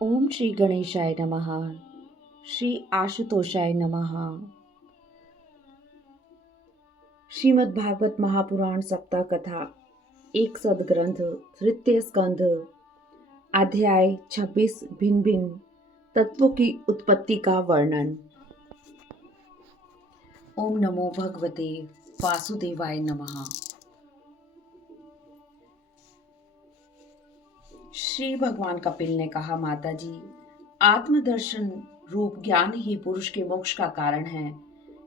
ओम श्री गणेशाय नमः। श्री आशुतोषाय नमः। श्रीमद् भागवत महापुराण सप्ताह कथा एक सदग्रंथ तृतीय स्कंध अध्याय 26 भिन्न भिन्न तत्वों की उत्पत्ति का वर्णन। ओम नमो भगवते वासुदेवाय नमः। श्री भगवान कपिल ने कहा, माता जी, आत्मदर्शन रूप ज्ञान ही पुरुष के मोक्ष का कारण है।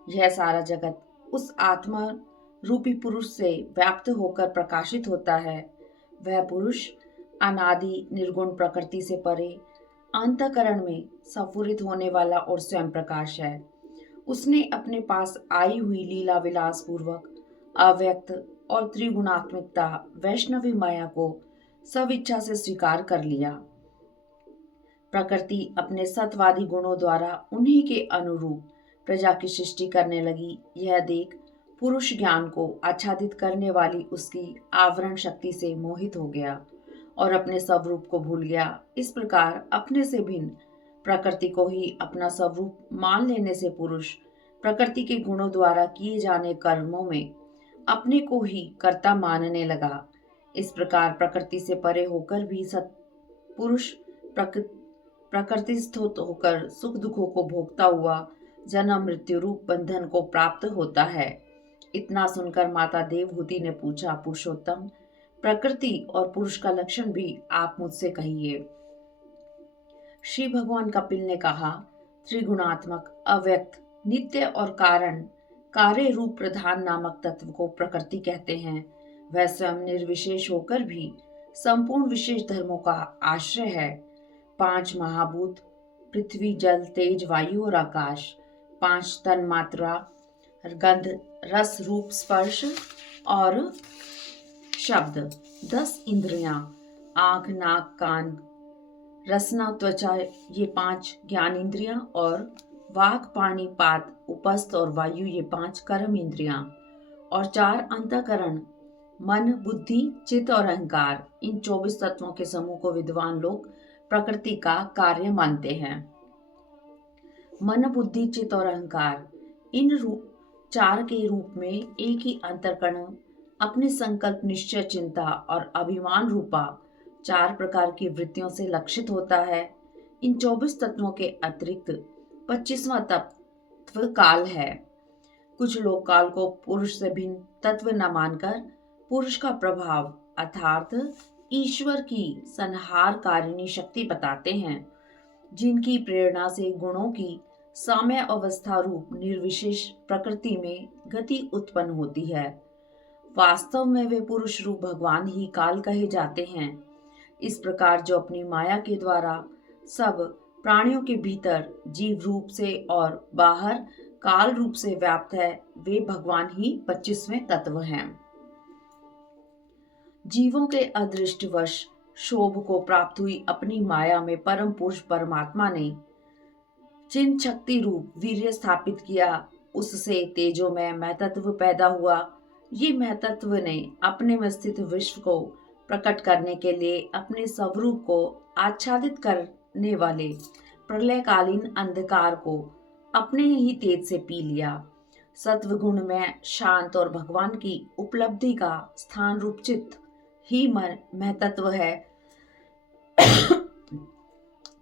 यह सारा जगत उस आत्मा रूपी पुरुष से व्याप्त होकर प्रकाशित होता है। वह पुरुष अनादि निर्गुण प्रकृति से परे अंतःकरण में स्फुरित होने वाला और स्वयं प्रकाश है। उसने अपने पास आई हुई लीला विलास पूर्वक अव्यक्त और त्रिगुणात्मिकता वैष्णवी माया को स्वेच्छा से स्वीकार कर लिया। प्रकृति अपने सत्वादी गुणों द्वारा उन्हीं के अनुरूप प्रजा की सृष्टि करने लगी। यह देख पुरुष ज्ञान को आच्छादित करने वाली उसकी आवरण शक्ति से मोहित हो गया और अपने स्वरूप को भूल गया। इस प्रकार अपने से भिन्न प्रकृति को ही अपना स्वरूप मान लेने से पुरुष प्रकृति के गुणों द्वारा किए जाने कर्मों में अपने को ही कर्ता मानने लगा। इस प्रकार प्रकृति से परे होकर भी पुरुष प्रकृतिस्थ होकर सुख दुखों को भोगता हुआ जन्म मृत्यु रूप बंधन को प्राप्त होता है। इतना सुनकर माता देवहूति ने पूछा, पुरुषोत्तम, प्रकृति और पुरुष का लक्षण भी आप मुझसे कहिए। श्री भगवान कपिल ने कहा, त्रिगुणात्मक अव्यक्त नित्य और कारण कार्य रूप प्रधान नामक तत्व को प्रकृति कहते हैं। वह स्वयं निर्विशेष होकर भी संपूर्ण विशेष धर्मों का आश्रय है। 5 महाभूत पृथ्वी जल तेज वायु और आकाश, 5 तन मात्रा गंध रस रूप स्पर्श और शब्द, 10 इंद्रियां आंख नाक कान रसना त्वचा, ये 5 ज्ञान इंद्रियां और वाक पाणी पात उपस्थ और वायु, ये 5 कर्म इंद्रियां और 4 अंतःकरण मन बुद्धि चित्त और अहंकार। इन 24 तत्वों के समूह को विद्वान लोग प्रकृति का कार्य मानते हैं। मन बुद्धि चित्त और अहंकार इन 4 के रूप में एक ही अंतःकरण अपने संकल्प निश्चय चिंता और अभिमान रूपा 4 प्रकार की वृत्तियों से लक्षित होता है। इन 24 तत्वों के अतिरिक्त 25वां तत्व काल है। कुछ लोग काल को पुरुष से भिन्न तत्व न मानकर पुरुष का प्रभाव अर्थात ईश्वर की संहारकारिणी शक्ति बताते हैं, जिनकी प्रेरणा से गुणों की साम्य अवस्था रूप निर्विशेष प्रकृति में गति उत्पन्न होती है। वास्तव में वे पुरुष रूप भगवान ही काल कहे जाते हैं। इस प्रकार जो अपनी माया के द्वारा सब प्राणियों के भीतर जीव रूप से और बाहर काल रूप से व्याप्त है, वे भगवान ही 25वें तत्व हैं। जीवों के अदृष्टवश शोभ को प्राप्त हुई अपनी माया में परम पुरुष परमात्मा ने चिन्ह शक्ति रूप वीर्य स्थापित किया। उससे तेजो में महतत्व पैदा हुआ। ये महतत्व ने अपने में स्थित विश्व को प्रकट करने के लिए अपने स्वरूप को आच्छादित करने वाले प्रलयकालीन अंधकार को अपने ही तेज से पी लिया। सत्व गुण में शांत और भगवान की उपलब्धि का स्थान रूप चित्त ही महतत्व है।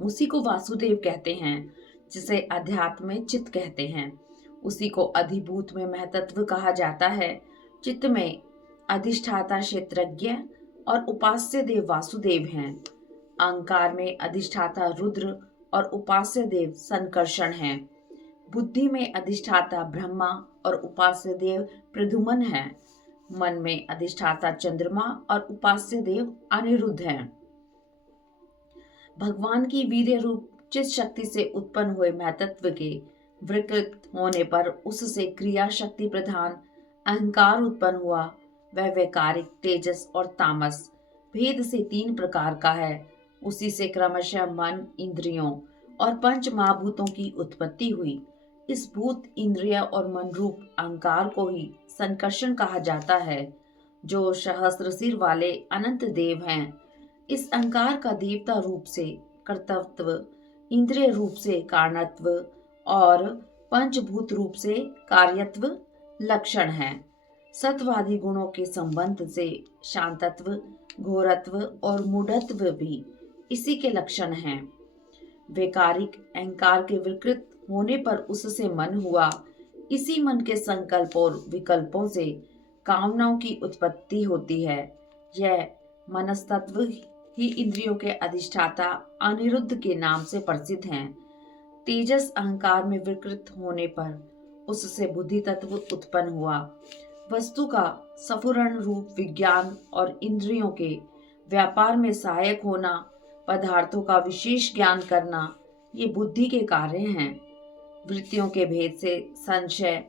उसी को वासुदेव कहते हैं, जिसे अध्यात्म में चित्त कहते हैं। उसी को अधिभूत में महतत्व कहा जाता है। चित्त में अधिष्ठाता क्षेत्रज्ञ और उपास्य देव वासुदेव हैं। अहंकार में अधिष्ठाता रुद्र और उपास्य देव संकर्षण हैं। बुद्धि में अधिष्ठाता ब्रह्मा और उपास्य देव प्रद्युम्न हैं। मन में अधिष्ठाता चंद्रमा और उपास्य देव अनिरुद्ध हैं। भगवान की वीर्य रूप चित शक्ति से उत्पन्न हुए महतत्व के विकृत होने पर उससे क्रिया शक्ति प्रधान अहंकार उत्पन्न हुआ। वह वैकारिक तेजस और तामस भेद से 3 प्रकार का है। उसी से क्रमशः मन इंद्रियों और 5 महाभूतों की उत्पत्ति हुई। इस भूत इंद्रिय और मन रूप अहंकार को ही संकर्षण कहा जाता है, जो सहस्त्र सिर वाले अनंत देव हैं। इस अहंकार का देवता रूप से कर्तव्य, इंद्रिय रूप से कारणत्व और पंचभूत रूप से कार्यत्व लक्षण हैं। सत्वादी गुणों के संबंध से शांतत्व, घोरत्व और मूढ़त्व भी इसी के लक्षण हैं। वैकारिक अहंकार के विकृत होने पर उससे मन हुआ, इसी मन के संकल्प और विकल्पों से कामनाओं की उत्पत्ति होती है। यह मनस्तत्व ही इंद्रियों के अधिष्ठाता अनिरुद्ध के नाम से प्रसिद्ध हैं। तेजस अहंकार में विकृत होने पर उससे बुद्धि तत्व उत्पन्न हुआ। वस्तु का सफुरण रूप विज्ञान और इंद्रियों के व्यापार में सहायक होना, पदार्थों का विशेष ज्ञान करना, ये बुद्धि के कार्य हैं। वृत्तियों के भेद से संशय,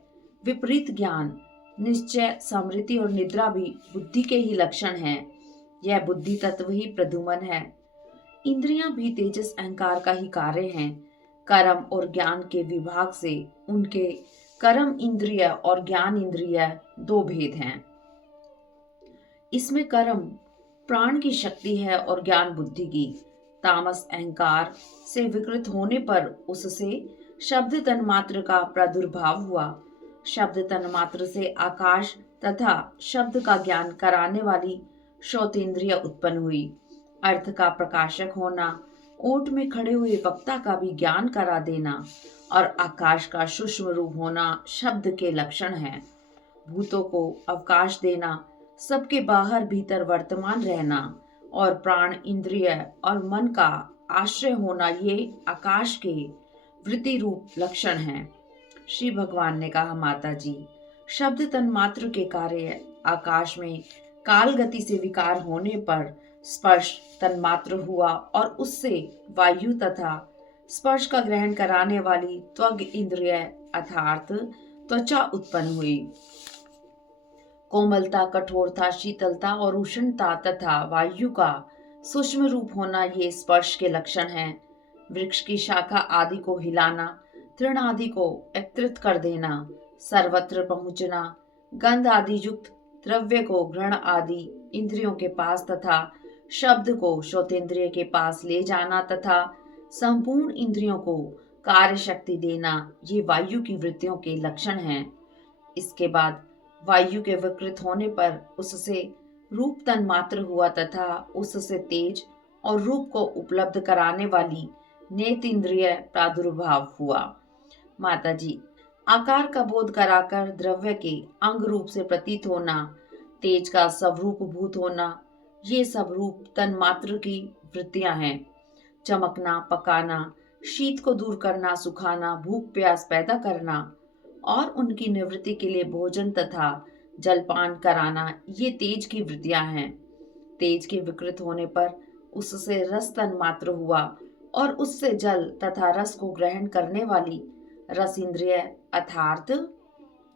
विपरीत ज्ञान, निश्चय, समृद्धि और निद्रा भी बुद्धि के ही लक्षण हैं। यह बुद्धि तत्व ही प्रद्युम्न है। इंद्रियां भी तेजस अहंकार का ही कार्य हैं। कर्म और ज्ञान के विभाग से उनके कर्म इंद्रिय और ज्ञान इंद्रिय दो भेद हैं। इसमें कर्म प्राण की शक्ति है और ज्ञान बुद्धि की। तामस अहंकार से विकृत होने पर उससे शब्द तन्मात्र का प्रादुर्भाव हुआ। शब्द तन्मात्र से आकाश तथा शब्द का ज्ञान कराने वाली श्रोतेंद्रिय उत्पन्न हुई। अर्थ का प्रकाशक होना, ओट में खड़े हुए वक्ता का भी ज्ञान करा देना और आकाश का सूक्ष्म रूप होना शब्द के लक्षण हैं। भूतों को अवकाश देना, सबके बाहर भीतर वर्तमान रहना और प्राण, इंद्रिय और मन का आश्रय होना, ये आकाश के वृत्ति रूप लक्षण हैं। श्री भगवान ने कहा, माता जी, शब्द तन्मात्र के कार्य आकाश में काल गति से विकार होने पर स्पर्श तन्मात्र हुआ और उससे वायु तथा स्पर्श का ग्रहण कराने वाली त्वग इंद्रिय अर्थात त्वचा उत्पन्न हुई। कोमलता, कठोरता, शीतलता और उष्णता तथा वायु का सूक्ष्म रूप होना, ये स्पर्श के लक्षण हैं। वृक्ष की शाखा आदि को हिलाना, तृण आदि को एकत्रित कर देना, सर्वत्र पहुंचना, गंध आदि युक्त द्रव्य को घ्राण आदि इंद्रियों के पास तथा शब्द को श्रोतेंद्रिय के पास ले जाना तथा संपूर्ण इंद्रियों को कार्य शक्ति देना, ये वायु की वृत्तियों के लक्षण हैं। इसके बाद वायु के विकृत होने पर उससे रूप तन्मात्र हुआ तथा उससे तेज और रूप को उपलब्ध कराने वाली नेत्रेंद्रिय प्रादुर्भाव हुआ। माता जी, आकार का बोध कराकर द्रव्य के अंग रूप से प्रतीत होना, तेज का स्वरूप भूत होना, ये सब रूप तन्मात्र की वृत्तियां हैं। चमकना, पकाना, शीत को दूर करना, सुखाना, भूख प्यास पैदा करना और उनकी निवृत्ति के लिए भोजन तथा जलपान कराना, ये तेज की वृत्तियां हैं। तेज के विकृत होने पर उससे रस तन्मात्र हुआ और उससे जल तथा रस को ग्रहण करने वाली रस इंद्रिय अर्थात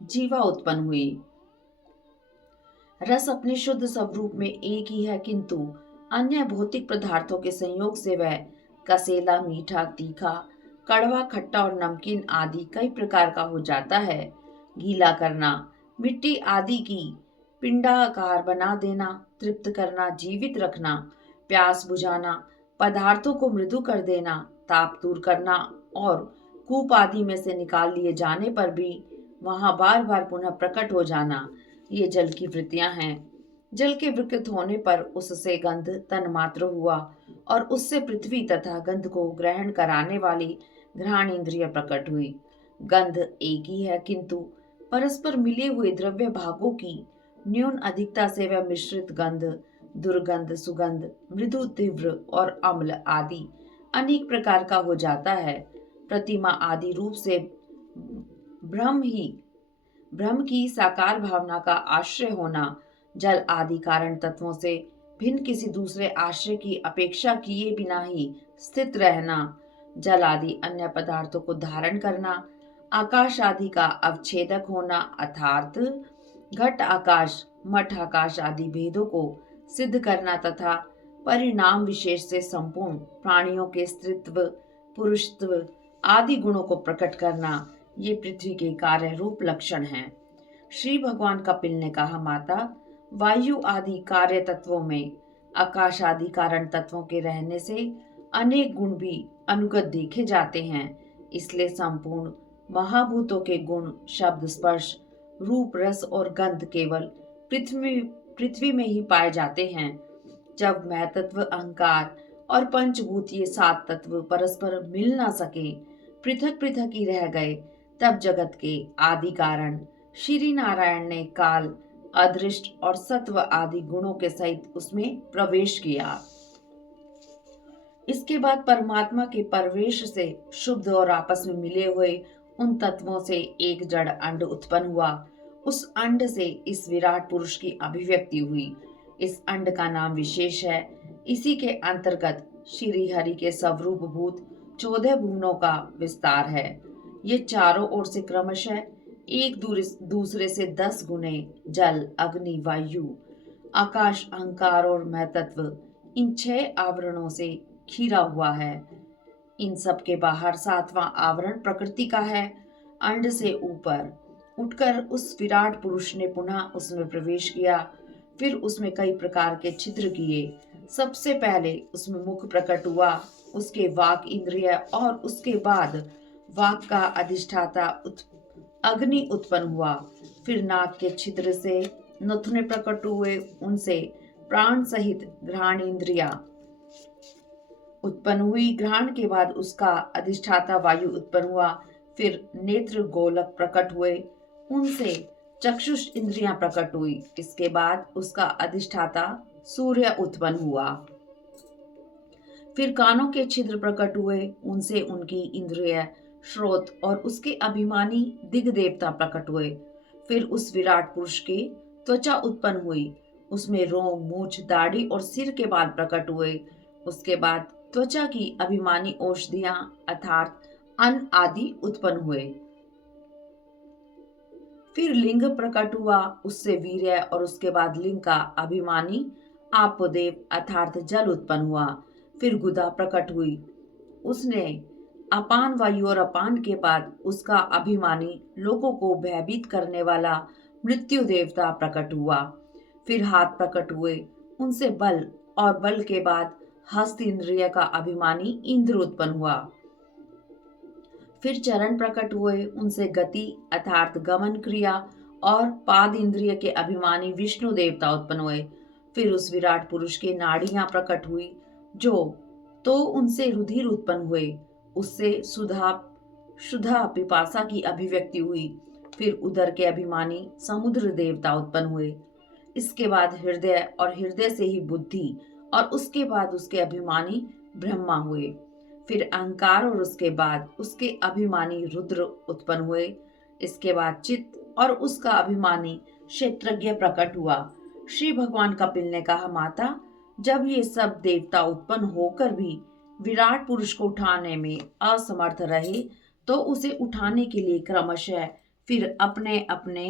जीवा उत्पन्न हुई। रस अपने शुद्ध स्वरूप में एक ही है, किंतु अन्य भौतिक पदार्थों के संयोग से वह कसेला, मीठा, तीखा, कड़वा, खट्टा और नमकीन आदि कई प्रकार का हो जाता है। गीला करना, मिट्टी आदि की पिंडाकार बना देना, तृप्त करना, जीवित रखना, प्यास बुझाना, पदार्थों को मृदु कर देना, ताप दूर करना और कूप आदि में से निकाल लिए जाने पर भी वहां बार बार पुनः प्रकट हो जाना, ये जल की वृत्तियां हैं। जल के विकृत होने पर उससे गंध तन्मात्र हुआ और उससे पृथ्वी तथा गंध को ग्रहण कराने वाली घ्राण इंद्रिय प्रकट हुई। गंध एक ही है, किंतु परस्पर मिले हुए द्रव्य भागों की न्यून अधिकता से वह मिश्रित गंध, दुर्गंध, सुगंध, मृदु, तीव्र और अम्ल आदि अनेक प्रकार का हो जाता है। प्रतिमा आदि रूप से ब्रह्म की साकार भावना का आश्रय होना, जल आदि कारण तत्वों से भिन्न किसी दूसरे आश्रय की अपेक्षा किए बिना ही स्थित रहना, जल आदि अन्य पदार्थों को धारण करना, आकाश आदि का अवच्छेदक होना अर्थात घट आकाश, मठ आकाश आदि भेदों को सिद्ध करना तथा परिणाम विशेष से संपूर्ण प्राणियों के स्त्रीत्व, पुरुषत्व आदि गुणों को प्रकट करना, ये पृथ्वी के कार्य रूप लक्षण हैं। श्री भगवान कपिल ने कहा, माता, वायु आदि कार्य तत्वों में आकाश आदि कारण तत्वों के रहने से अनेक गुण भी अनुगत देखे जाते हैं। इसलिए संपूर्ण महाभूतों के गुण शब्द स्पर्श रूप रस और गंध केवल पृथ्वी पृथ्वी में ही पाए जाते हैं। जब महतत्व अहंकार और पंचभूत ये सात तत्व परस्पर मिल ना सके, पृथक पृथक ही रह गए, तब जगत के आदि कारण श्री नारायण ने काल अदृष्ट और सत्व आदि गुणों के सहित उसमें प्रवेश किया। इसके बाद परमात्मा के प्रवेश से शुद्ध और आपस में मिले हुए उन तत्वों से एक जड़ अंड उत्पन्न हुआ। उस अंड से इस विराट पुरुष की अभिव्यक्ति हुई। इस अंड का नाम विशेष है। इसी के अंतर्गत श्री हरि के स्वरूप भूत 14 भुवनों का विस्तार है। ये चारों ओर से क्रमशः एक दूसरे से 10 गुने जल अग्नि वायु आकाश अहंकार और महतत्व इन 6 आवरणों से घिरा हुआ है। इन सब के बाहर 7वां आवरण प्रकृति का है। अंड से ऊपर उठकर उस विराट पुरुष ने पुनः उसमें प्रवेश किया। फिर उसमें कई प्रकार के छिद्र किए। सबसे पहले उसमें मुख प्रकट हुआ, उसके वाक इंद्रिय और उसके बाद वाक का अधिष्ठाता अग्नि उत्पन्न हुआ। फिर नाक के छिद्र से नथुने प्रकट हुए, उनसे प्राण सहित घ्राण इंद्रिया उत्पन्न हुई। ग्रहण के बाद उसका अधिष्ठाता वायु उत्पन्न हुआ। फिर नेत्र गोलक प्रकट हुए, उनसे चक्षुष इंद्रियां प्रकट हुई। इसके बाद उसका अधिष्ठाता सूर्य उत्पन्न हुआ। फिर कानों के छिद्र प्रकट हुए, उनसे उनकी इंद्रिय श्रोत और उसके अभिमानी दिग देवता प्रकट हुए। फिर उस विराट पुरुष की त्वचा उत्पन्न हुई, उसमें रोम मूछ दाढ़ी और सिर के बाल प्रकट हुए। उसके बाद त्वचा की अभिमानी औषधियां अर्थात अन्न आदि उत्पन्न हुए। फिर लिंग प्रकट हुआ, उससे वीर्य और उसके बाद लिंग का अभिमानी आपोदेव अर्थात जल उत्पन्न हुआ। फिर गुदा प्रकट हुई, उसने अपान वायु और अपान के बाद उसका अभिमानी लोगों को भयभीत करने वाला मृत्यु देवता प्रकट हुआ। फिर हाथ प्रकट हुए, उनसे बल और बल के बाद हस्त इंद्रिय का अभिमानी इंद्र उत्पन्न हुआ। फिर चरण प्रकट हुए, उनसे गति अर्थात गमन क्रिया और पाद इंद्रिय के अभिमानी विष्णु देवता उत्पन्न हुए। फिर उस विराट पुरुष की नाड़ियां प्रकट हुई, तो उनसे रुधिर उत्पन्न हुए, उससे सुधा पिपासा की अभिव्यक्ति हुई। फिर उदर के अभिमानी समुद्र देवता उत्पन्न हुए। इसके बाद हृदय और हृदय से ही बुद्धि और उसके बाद उसके अभिमानी ब्रह्मा हुए। फिर अहंकार और उसके बाद उसके अभिमानी रुद्र उत्पन्न हुए। इसके बाद चित्त और उसका अभिमानी क्षेत्रज्ञ प्रकट हुआ। श्री भगवान कपिल ने कहा, माता, जब ये सब देवता उत्पन्न होकर भी विराट पुरुष को उठाने में असमर्थ रहे, तो उसे उठाने के लिए क्रमशः फिर अपने अपने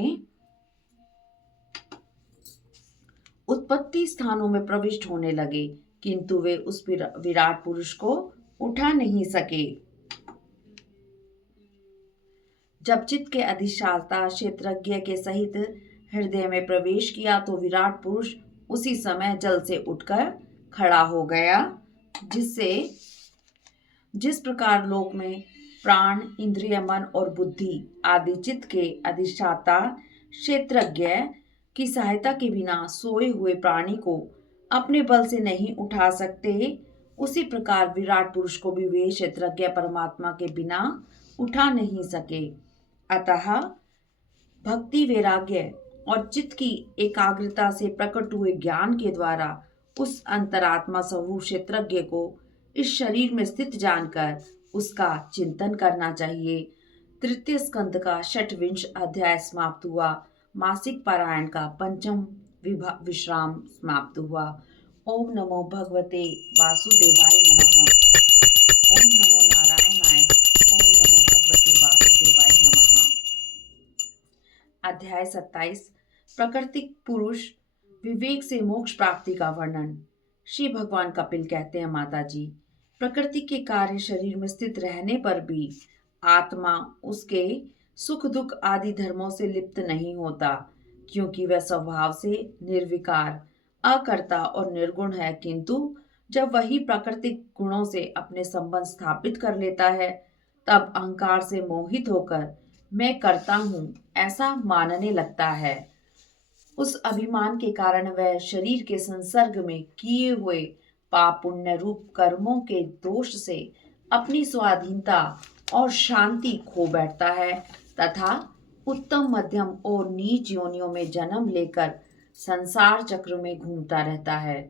उत्पत्ति स्थानों में प्रविष्ट होने लगे, किंतु वे उस विराट पुरुष को उठा नहीं सके। जब चित्त के अधिष्ठाता क्षेत्रज्ञ के सहित हृदय में प्रवेश किया, तो विराट पुरुष उसी समय जल से उठकर खड़ा हो गया, जिस प्रकार लोक में प्राण इंद्रिय मन और बुद्धि आदि चित्त के अधिष्ठाता क्षेत्रज्ञ की सहायता के बिना सोए हुए प्राणी को अपने बल से नहीं उठा सकते, उसी प्रकार विराट पुरुष को भी वे क्षेत्रज्ञ परमात्मा के बिना उठा नहीं सके। अतः भक्ति वैराग्य और चित्त की एकाग्रता से प्रकट हुए ज्ञान के द्वारा उस अंतरात्मा स्वरूप क्षेत्रज्ञ को इस शरीर में स्थित जानकर उसका चिंतन करना चाहिए। तृतीय स्कंद का 6वां अध्याय समाप्त हुआ। मासिक पारायण का 5वां विश्राम समाप्त हुआ। ओम नमो भगवते वासुदेवाय नमः। ओम नमो नारायणाय। ओम नमो भगवते वासुदेवाय नमः। अध्याय 27 प्राकृतिक पुरुष विवेक से मोक्ष प्राप्ति का वर्णन। श्री भगवान कपिल कहते हैं, माता जी, प्रकृति के कार्य शरीर में स्थित रहने पर भी आत्मा उसके सुख दुख आदि धर्मों से लिप्त नहीं होता, क्योंकि वह स्वभाव से निर्विकार अकर्ता और निर्गुण है, किंतु जब वही प्राकृतिक गुणों से अपने संबंध स्थापित कर लेता है, तब अहंकार से मोहित होकर मैं करता हूँ ऐसा मानने लगता है। उस अभिमान के कारण वह शरीर के संसर्ग में किए हुए पाप पुण्य रूप कर्मों के दोष से अपनी स्वाधीनता और शांति खो बैठता है तथा उत्तम मध्यम और नीच योनियों में जन्म लेकर संसार चक्र में घूमता रहता है।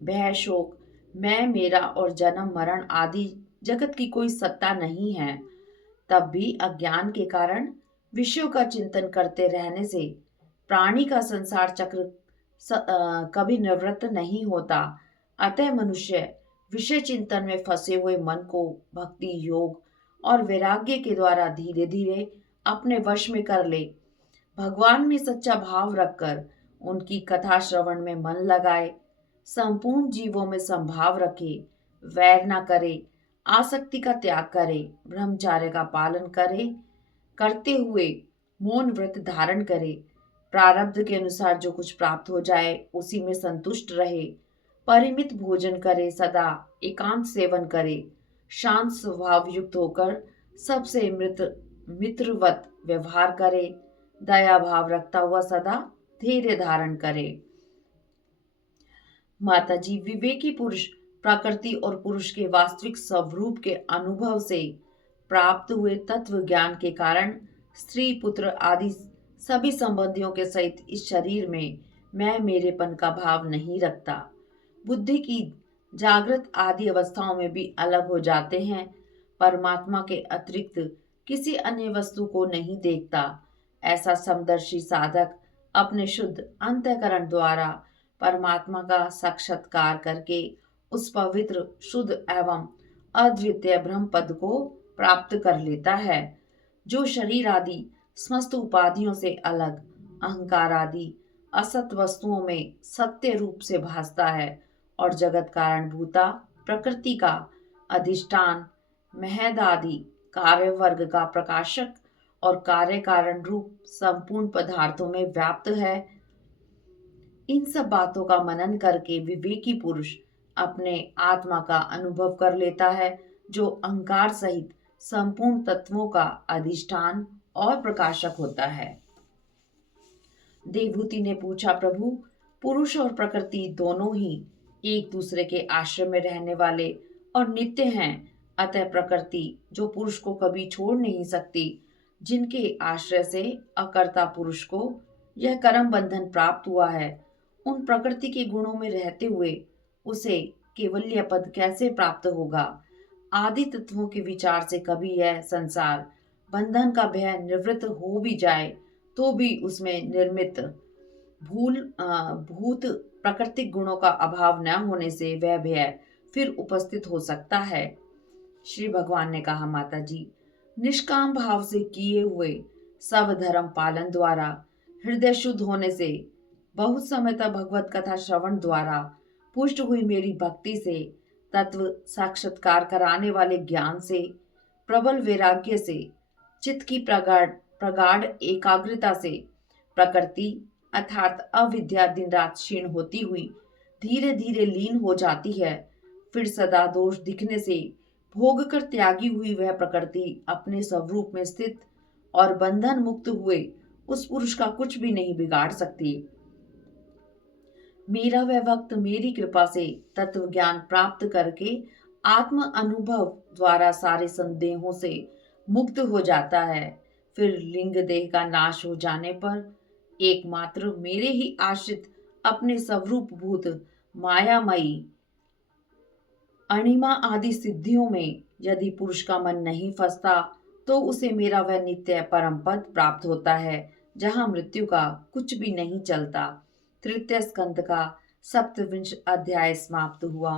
भय शोक मैं मेरा और जन्म मरण आदि जगत की कोई सत्ता नहीं है। तब भी अज्ञान के कारण विषयों का चिंतन करते रहने से प्राणी का संसार चक्र कभी निवृत्त नहीं होता। अतः मनुष्य विषय चिंतन में फंसे हुए मन को भक्ति योग और वैराग्य के द्वारा धीरे धीरे अपने वश में कर ले। भगवान में सच्चा भाव रखकर उनकी कथा श्रवण में मन लगाए, संपूर्ण जीवों में संभाव रखे, वैर न करे, आसक्ति का त्याग करे, ब्रह्मचार्य का पालन करे, करते हुए मौन व्रत धारण करे, प्रारब्ध के अनुसार जो कुछ प्राप्त हो जाए उसी में संतुष्ट रहे, परिमित भोजन करे, सदा एकांत सेवन करे, शांत स्वभाव युक्त होकर सबसे मित्रवत व्यवहार करे, दया भाव रखता हुआ सदा धैर्य धारण करे। माताजी, विवेकी पुरुष प्रकृति और पुरुष के वास्तविक स्वरूप के अनुभव से प्राप्त हुए तत्व ज्ञान के कारण स्त्री पुत्र आदि सभी संबंधियों के सहित इस शरीर में मैं मेरेपन का भाव नहीं रखता। बुद्धि की जागृत आदि अवस्थाओं में भी अलग हो जाते हैं। परमात्मा के अतिरिक्त किसी अन्य वस्तु को नहीं देखता। ऐसा समदर्शी साधक अपने शुद्ध अंतःकरण द्वारा परमात्मा का साक्षात्कार करके उस पवित्र शुद्ध एवं अद्वितीय ब्रह्म पद को प्राप्त कर लेता है, जो शरीर आदि समस्त उपाधियों से अलग अहंकार आदि असत वस्तुओं में सत्य रूप से भासता है और जगत कारण भूता प्रकृति का अधिष्ठान महद आदि कार्य वर्ग का प्रकाशक और कार्य कारण रूप संपूर्ण पदार्थों में व्याप्त है। इन सब बातों का मनन करके विवेकी पुरुष अपने आत्मा का अनुभव कर लेता है, जो अहंकार सहित संपूर्ण तत्वों का अधिष्ठान और प्रकाशक होता है। देवहूति ने पूछा, प्रभु, पुरुष और प्रकृति दोनों ही एक दूसरे के आश्रय में रहने वाले और नित्य हैं, अतः प्रकृति जो पुरुष को कभी छोड़ नहीं सकती, जिनके आश्रय से अकर्ता पुरुष को यह कर्म बंधन प्राप्त हुआ है, उन प्रकृति के गुणों में रहते हुए उसे केवल्य पद कैसे प्राप्त होगा। आदि तत्वों के विचार से कभी यह संसार बंधन का भय निवृत्त हो भी जाए तो भी उसमें निर्मित भूत प्राकृतिक गुणों का अभाव न होने से वह भय फिर उपस्थित हो सकता है। श्री भगवान ने कहा, माता जी, निष्काम भाव से किए हुए सब धर्म पालन द्वारा हृदय शुद्ध होने से बहुत समय तक भगवत कथा श्रवण द्वारा पुष्ट हुई मेरी भक्ति से तत्व साक्षात्कार कराने वाले ज्ञान से प्रबल वैराग्य से चित्त की प्रगाढ़ एकाग्रता से प्रकृति अर्थात अविद्या दिन रात क्षीण होती हुई धीरे धीरे लीन हो जाती है। फिर सदा दोष दिखने से भोग कर त्यागी हुई वह प्रकृति अपने स्वरूप में स्थित और बंधन मुक्त हुए उस पुरुष का कुछ भी नहीं बिगाड़ सकती। मेरा वह भक्त मेरी कृपा से तत्व ज्ञान प्राप्त करके आत्म अनुभव द्वारा सारे संदेहों से मुक्त हो जाता है। फिर लिंग देह का नाश हो जाने पर एकमात्र मेरे ही आश्रित अपने स्वरूप भूत मायामयी अणिमा आदि सिद्धियों में यदि पुरुष का मन नहीं फंसता तो उसे मेरा वह नित्य परम पद प्राप्त होता है, जहां मृत्यु का कुछ भी नहीं चलता। तृतीय स्कंद का 27वां अध्याय समाप्त हुआ।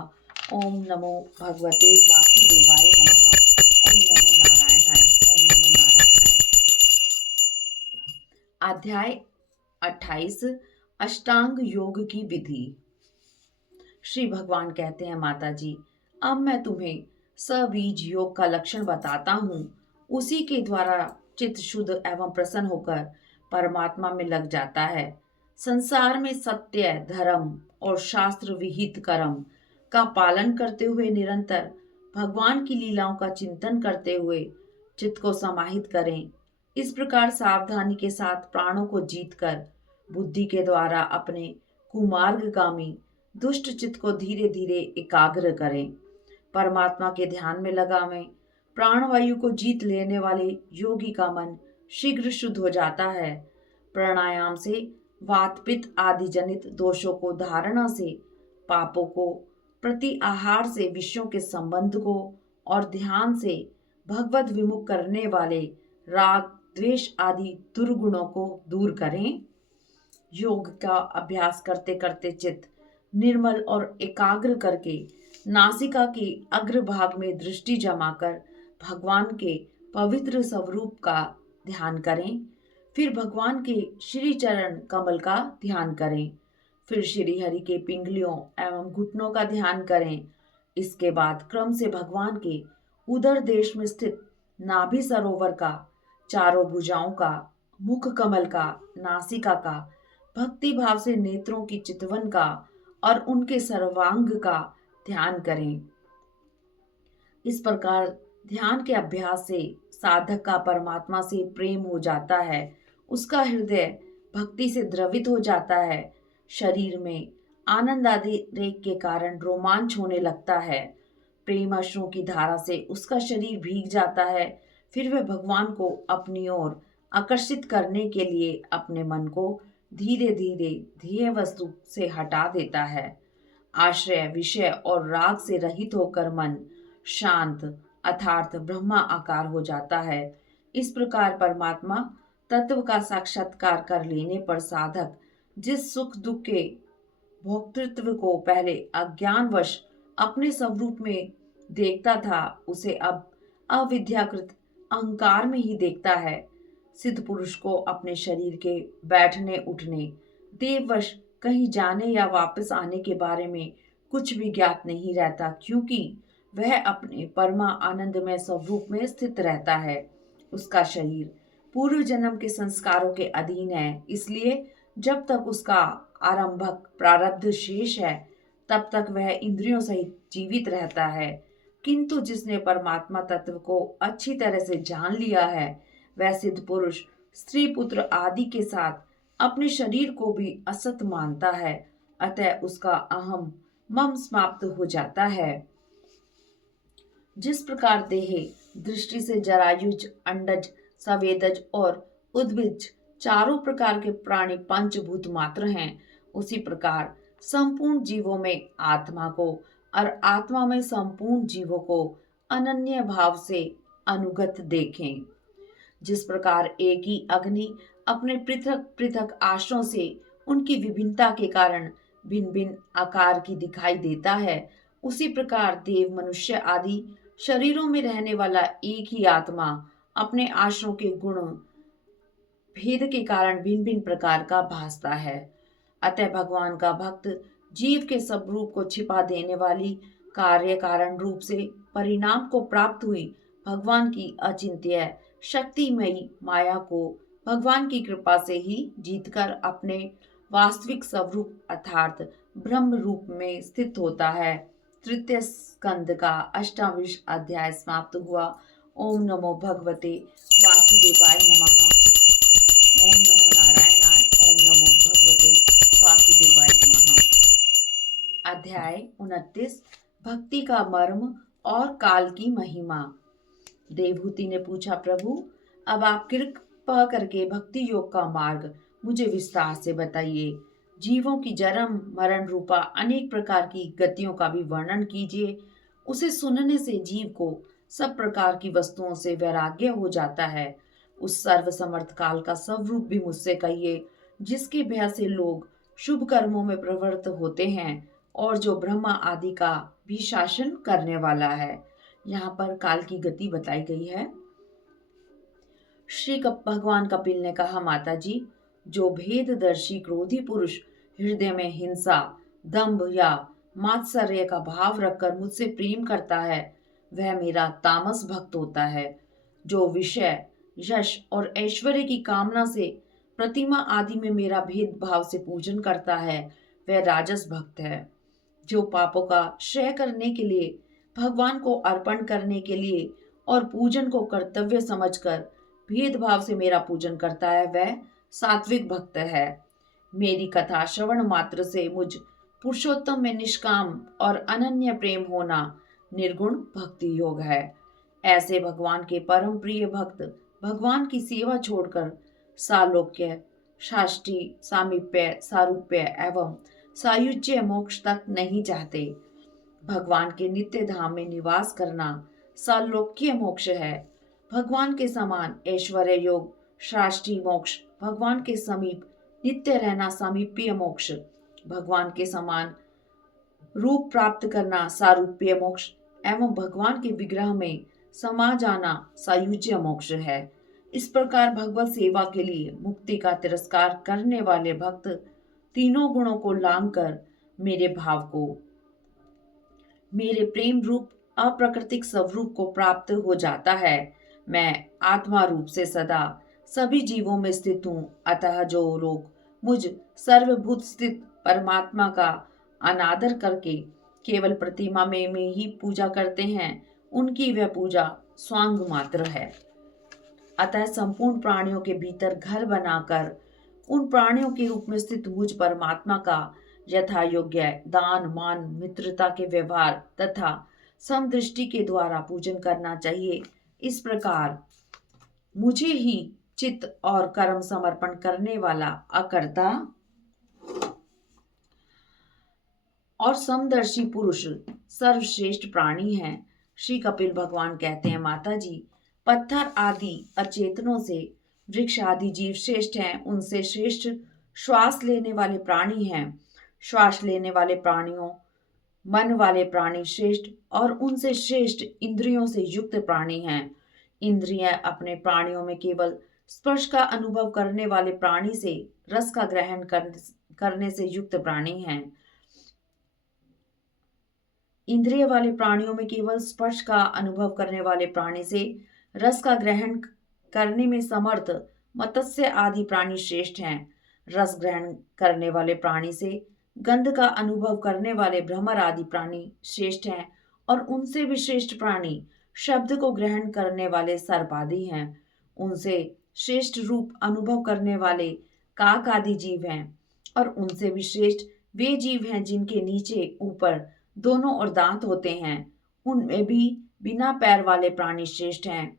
ओम नमो भगवते वासुदेवाय नमः। ओम नमो नारायणाय। ओम नमो नारायणाय। अध्याय 28 अष्टांग योग की विधि। श्री भगवान कहते हैं, माता जी, अब मैं तुम्हें सबीज योग का लक्षण बताता हूँ। उसी के द्वारा चित्त शुद्ध एवं प्रसन्न होकर परमात्मा में लग जाता है। संसार में सत्य धर्म और शास्त्र विहित कर्म का पालन करते हुए निरंतर भगवान की लीलाओं का चिंतन करते हुए चित्त को समाहित करें। इस प्रकार सावधानी के साथ प्राणों को जीतकर बुद्धि के द्वारा अपने कुमार्गगामी दुष्ट चित्त को धीरे धीरे एकाग्र करें। परमात्मा के ध्यान में लगावें। प्राणवायु को जीत लेने वाले योगी का मन शीघ्र शुद्ध हो जाता है। प्राणायाम से वात पित्त आदि जनित दोषों को, धारणा से पापों को, प्रति आहार से विषयों के संबंध को और ध्यान से भगवत विमुख करने वाले राग द्वेष आदि दुर्गुणों को दूर करें। योग का अभ्यास करते करते चित्त निर्मल और एकाग्र करके नासिका के अग्रभाग में दृष्टि जमाकर भगवान के पवित्र स्वरूप का ध्यान करें। फिर भगवान के श्री चरण कमल का ध्यान करें। फिर श्री हरि के पिंगलियों एवं घुटनों का ध्यान करें। इसके बाद क्रम से भगवान के उदर देश में स्थित नाभि सरोवर का, चारों भुजाओं का, मुख कमल का, नासिका का, भक्ति भाव से नेत्रों की चितवन का और उनके सर्वांग का ध्यान करें। इस प्रकार ध्यान के अभ्यास से साधक का परमात्मा से प्रेम हो जाता है। उसका हृदय भक्ति से द्रवित हो जाता है। शरीर में आनंद आदि रेख के कारण रोमांच होने लगता है। प्रेम अश्रुओं की धारा से उसका शरीर भीग जाता है। फिर वह भगवान को अपनी ओर आकर्षित करने के लिए अपने मन को धीरे धीरे ध्येय वस्तु से हटा देता है। आश्रय, विषय और राग से रहित होकर मन शांत अर्थात ब्रह्मा आकार हो जाता है। इस प्रकार परमात्मा तत्व का साक्षात्कार कर लेने पर साधक जिस सुख दुख के भोक्तृत्व को पहले अज्ञानवश अपने स्वरूप में देखता था, उसे अब अविद्याकृत अहंकार में ही देखता है। सिद्ध पुरुष को अपने शरीर के बैठने उठने, देववश कहीं जाने या वापस आने के बारे में कुछ भी ज्ञात नहीं रहता, क्योंकि वह अपने परमा आनंदमय स्वरूप में स्थित रहता है। उसका शरीर पूर्व जन्म के संस्कारों के अधीन है, इसलिए जब तक उसका आरंभक प्रारब्ध शेष है तब तक वह इंद्रियों सहित जीवित रहता है। किंतु जिसने परमात्मा तत्व को अच्छी तरह से जान लिया है, वह सिद्ध पुरुष स्त्री पुत्र आदि के साथ अपने शरीर को भी असत मानता है। अतः उसका अहम मम समाप्त हो जाता है। जिस प्रकार देह दृष्टि से जरायुज, अंडज, सवेदज और उद्भिज चारों प्रकार के प्राणी पंचभूत मात्र हैं, उसी प्रकार संपूर्ण जीवों में आत्मा को और आत्मा में संपूर्ण जीवों को अनन्य भाव से अनुगत देखें। जिस प्रकार एक ही अग्नि अपने पृथक पृथक आश्रों से उनकी विभिन्नता के कारण भिन्न भिन्न आकार की दिखाई देता है, उसी प्रकार देव, मनुष्य आदि शरीरों में रहने वाला एक ही आत्मा अपने आश्रों के गुण भेद के कारण भिन्न भिन्न प्रकार का भासता है। अतः भगवान का भक्त जीव के स्वरूप को छिपा देने वाली कार्य कारण रूप से परिणाम को प्राप्त हुई भगवान की अचिंत्य शक्तिमयी माया को भगवान की कृपा से ही जीतकर अपने वास्तविक स्वरूप अर्थात ब्रह्म रूप में स्थित होता है। तृतीय स्कंद का 28वां अध्याय समाप्त हुआ। ओम नमो भगवते वासुदेवाय नमः। ओम नमो नारायणाय। ओम नमो भगवते वासुदेवाय नमः। अध्याय 29 भक्ति का मर्म और काल की महिमा। देवहूति ने पूछा, प्रभु अब आप कृपा करके भक्ति योग का मार्ग मुझे विस्तार से बताइए। जीवों की जन्म मरण रूपा अनेक प्रकार की गतियों का भी वर्णन कीजिए। उसे सुनने से जीव को सब प्रकार की वस्तुओं से वैराग्य हो जाता है। उस सर्व समर्थ काल का स्वरूप भी मुझसे कहिए, जिसके भय से लोग शुभ कर्मों में प्रवृत्त होते हैं और जो ब्रह्मा आदि का भी शासन करने वाला है। यहाँ पर काल की गति बताई गई है। श्री भगवान कपिल ने कहा, माता जी, जो भेददर्शी क्रोधी पुरुष हृदय में हिंसा, दंभ या मात्सर्य का भाव रखकर मुझसे प्रेम करता है, वह मेरा तामस भक्त होता है। जो विषय, यश और ऐश्वर्य की कामना से प्रतिमा आदि में मेरा भेदभाव से पूजन करता है, वह राजस भक्त है। जो पापों का क्षय करने के लिए, भगवान को अर्पण करने के लिए और पूजन को कर्तव्य समझकर भेदभाव से मेरा पूजन करता है, वह सात्विक भक्त है। मेरी कथा श्रवण मात्र से मुझ पुरुषोत्तम में निष्काम और अनन्य प्रेम होना निर्गुण भक्ति योग है। ऐसे भगवान के परम प्रिय भक्त भगवान की सेवा छोड़कर सालोक्य, शाष्टी, सामीप्य, सारूप्य एवं सायुज्य मोक्ष तक नहीं चाहते। भगवान के नित्य धाम में निवास करना सालोक्य मोक्ष है। भगवान के समान ऐश्वर्य योग शाष्टी मोक्ष, भगवान के समीप नित्य रहना सामीप्य मोक्ष, भगवान के समान रूप प्राप्त करना सारूप्य मोक्ष एवं भगवान के विग्रह में समा जाना सायुज्य मोक्ष है। इस प्रकार भगवत सेवा के लिए मुक्ति का तिरस्कार करने वाले भक्त तीनों गुणों को लांघ कर मेरे भाव को, मेरे प्रेम रूप अप्राकृतिक स्वरूप को प्राप्त हो जाता है। मैं आत्मा रूप से सदा सभी जीवों में स्थित हूँ। अतः जो लोग मुझ सर्वभूत स्थित परमात्मा का अनादर करके केवल प्रतिमा में ही पूजा करते हैं, उनकी वह पूजा स्वांग मात्र है। अतः संपूर्ण प्राणियों के भीतर घर बनाकर उन प्राणियों के रूप में स्थित मुझ परमात्मा का यथा योग्य दान, मान, मित्रता के व्यवहार तथा समदृष्टि के द्वारा पूजन करना चाहिए। इस प्रकार मुझे ही चित्त और कर्म समर्पण करने वाला अकर्ता और समदर्शी पुरुष सर्वश्रेष्ठ प्राणी है। श्री कपिल भगवान कहते हैं, माता जी, पत्थर आदि अचेतनों से वृक्ष आदि जीव श्रेष्ठ हैं, उनसे श्रेष्ठ श्वास लेने वाले प्राणी हैं। श्वास लेने वाले प्राणियों, मन वाले प्राणी श्रेष्ठ और उनसे श्रेष्ठ इंद्रियों से युक्त प्राणी हैं। इंद्रियां अपने प्राणियों में केवल स्पर्श का अनुभव करने वाले प्राणी से रस का ग्रहण करने से युक्त प्राणी हैं। इंद्रिय वाले प्राणियों में केवल स्पर्श का अनुभव करने वाले प्राणी से रस का ग्रहण करने में समर्थ मत्स्य आदि प्राणी श्रेष्ठ हैं। रस ग्रहण करने वाले प्राणी से गंध का अनुभव करने वाले भ्रमर आदि प्राणी श्रेष्ठ हैं और उनसे भी श्रेष्ठ प्राणी शब्द को ग्रहण करने वाले सर्प आदि हैं। उनसे श्रेष्ठ रूप अनुभव करने वाले काक आदि जीव हैं और उनसे भी श्रेष्ठ वे जीव हैं जिनके नीचे ऊपर दोनों ओर दांत होते हैं। उनमें भी बिना पैर वाले प्राणी श्रेष्ठ हैं।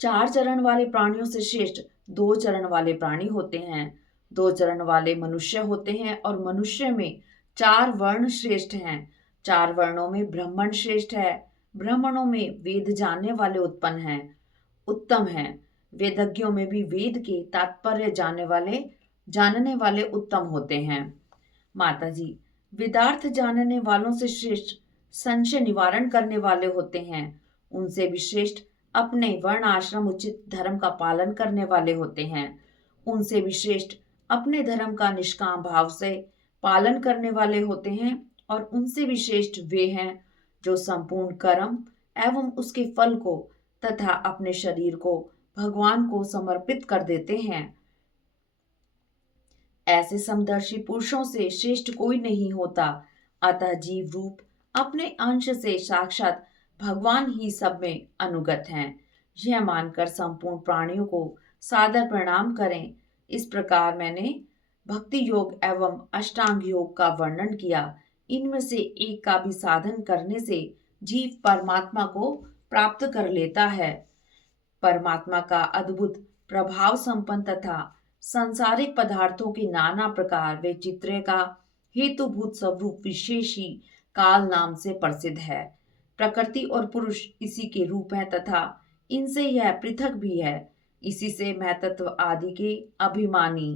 चार चरण वाले प्राणियों से श्रेष्ठ दो चरण वाले प्राणी होते हैं। दो चरण वाले मनुष्य होते हैं और मनुष्य में चार वर्ण श्रेष्ठ हैं। चार वर्णों में ब्राह्मण श्रेष्ठ है। ब्राह्मणों में वेद जानने वाले उत्तम हैं। वेदज्ञों में भी वेद के तात्पर्य जानने वाले उत्तम होते हैं। माता जी, वेदार्थ जानने वालों से श्रेष्ठ संशय निवारण करने वाले होते हैं। उनसे भी श्रेष्ठ अपने वर्ण आश्रम उचित धर्म का पालन करने वाले होते हैं। उनसे भी श्रेष्ठ अपने धर्म का निष्काम भाव से पालन करने वाले होते हैं और उनसे भी श्रेष्ठ वे हैं जो संपूर्ण कर्म एवं उसके फल को तथा अपने शरीर को भगवान को समर्पित कर देते हैं। ऐसे समदर्शी पुरुषों से श्रेष्ठ कोई नहीं होता। अतः जीव रूप अपने अंश से साक्षात भगवान ही सब में अनुगत हैं। यह मानकर संपूर्ण प्राणियों को सादर प्रणाम करें। इस प्रकार मैंने भक्ति योग एवं अष्टांग योग का वर्णन किया। इनमें से एक का भी साधन करने से जीव परमात्मा को प्राप्त कर लेता है। परमात्मा का अद्भुत प्रभाव संपन्न तथा सांसारिक पदार्थों के नाना प्रकार वे चित्रे का हेतुभूत स्वरूप विशेष ही काल नाम से प्रसिद्ध है। प्रकृति और पुरुष इसी के रूप हैं तथा इनसे यह पृथक भी है। इसी से महतत्व आदि के अभिमानी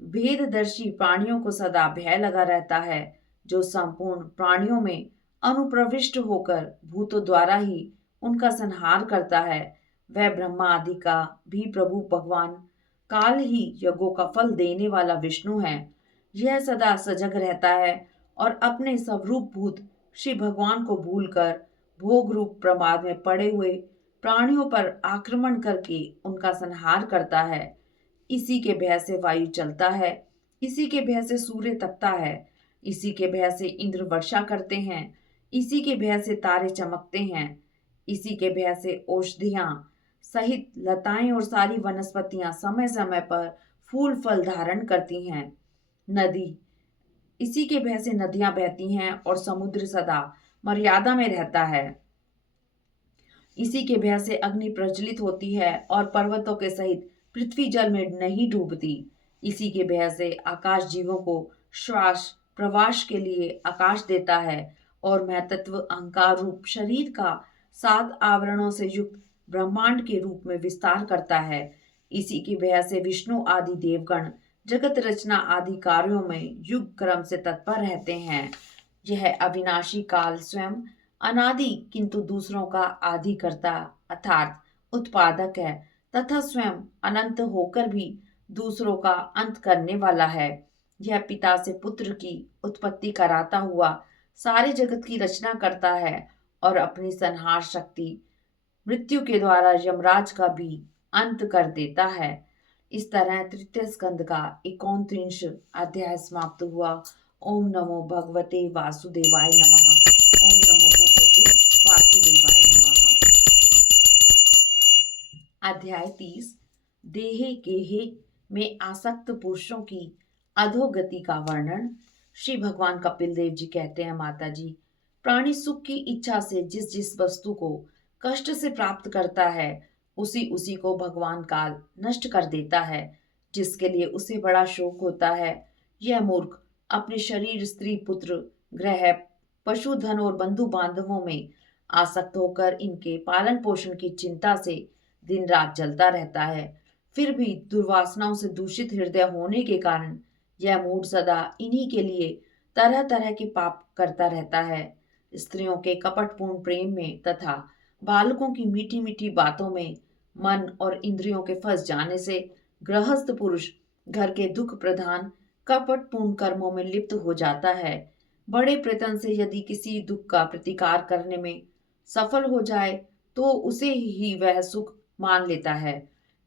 भेददर्शी प्राणियों को सदा भय लगा रहता है, जो संपूर्ण प्राणियों में अनुप्रविष्ट होकर भूतों द्वारा ही उनका संहार करता है। वह ब्रह्मा आदि का भी प्रभु भगवान काल ही यज्ञों का फल देने वाला विष्णु है। यह सदा सजग रहता है और अपने स्वरूप भूत श्री भगवान को भूलकर भोग रूप प्रमाद में पड़े हुए प्राणियों पर आक्रमण करके उनका संहार करता है। इसी के भय से वायु चलता है, इसी के भय से सूर्य तपता है, इसी के भय से इंद्र वर्षा करते हैं, इसी के भय से तारे चमकते हैं, इसी के भय से औषधियां सहित लताएं और सारी वनस्पतियां समय समय पर फूल फल धारण करती हैं। नदी इसी के भय से नदियां बहती हैं और समुद्र सदा मर्यादा में रहता है। इसी के भय से अग्नि प्रज्वलित होती है और पर्वतों के सहित पृथ्वी जल में नहीं डूबती। इसी के भय से आकाश जीवों को श्वास प्रवास के लिए आकाश देता है और महतत्व अहंकार रूप शरीर का 7 आवरणों से युक्त ब्रह्मांड के रूप में विस्तार करता है। इसी की भय से विष्णु आदि देवगण जगत रचना आदि कार्यों में युग क्रम से तत्पर रहते हैं। यह अविनाशी काल स्वयं अनादि किंतु दूसरों का आदि करता अर्थात उत्पादक है तथा स्वयं अनंत होकर भी दूसरों का अंत करने वाला है। यह पिता से पुत्र की उत्पत्ति कराता हुआ सारे जगत की रचना करता है और अपनी संहार शक्ति मृत्यु के द्वारा यमराज का भी अंत कर देता है। इस तरह तृतीय स्कंद का 29 अध्याय समाप्त हुआ। ओम नमो भगवते वासुदेवाय नमः। ओम नमो भगवते वासुदेवाय नमः। अध्याय 30 देहे गेहे में आसक्त पुरुषों की अधोगति का वर्णन। श्री भगवान कपिल देव जी कहते हैं, माता जी, प्राणी सुख की इच्छा से जिस जिस वस्तु को कष्ट से प्राप्त करता है उसी उसी को भगवान काल नष्ट कर देता है। जिसके लिए उसे बड़ा शोक होता है, यह मूर्ख अपने शरीर, स्त्री, पुत्र, ग्रह, पशुधन और बंधु बांधवों में आसक्त होकर इनके पालन पोषण की चिंता से दिन रात जलता रहता है। फिर भी दुर्वासनाओं से दूषित हृदय होने के कारण यह मूढ़ सदा इन्हीं के लिए तरह तरह के पाप करता रहता है। स्त्रियों के कपटपूर्ण प्रेम में तथा बालकों की मीठी मीठी बातों में मन और इंद्रियों के फंस जाने से गृहस्थ पुरुष घर के दुख प्रधान कपटपूर्ण कर्मों में लिप्त हो जाता है। बड़े प्रयत्न से यदि किसी दुख का प्रतिकार करने में सफल हो जाए तो उसे ही वह सुख मान लेता है।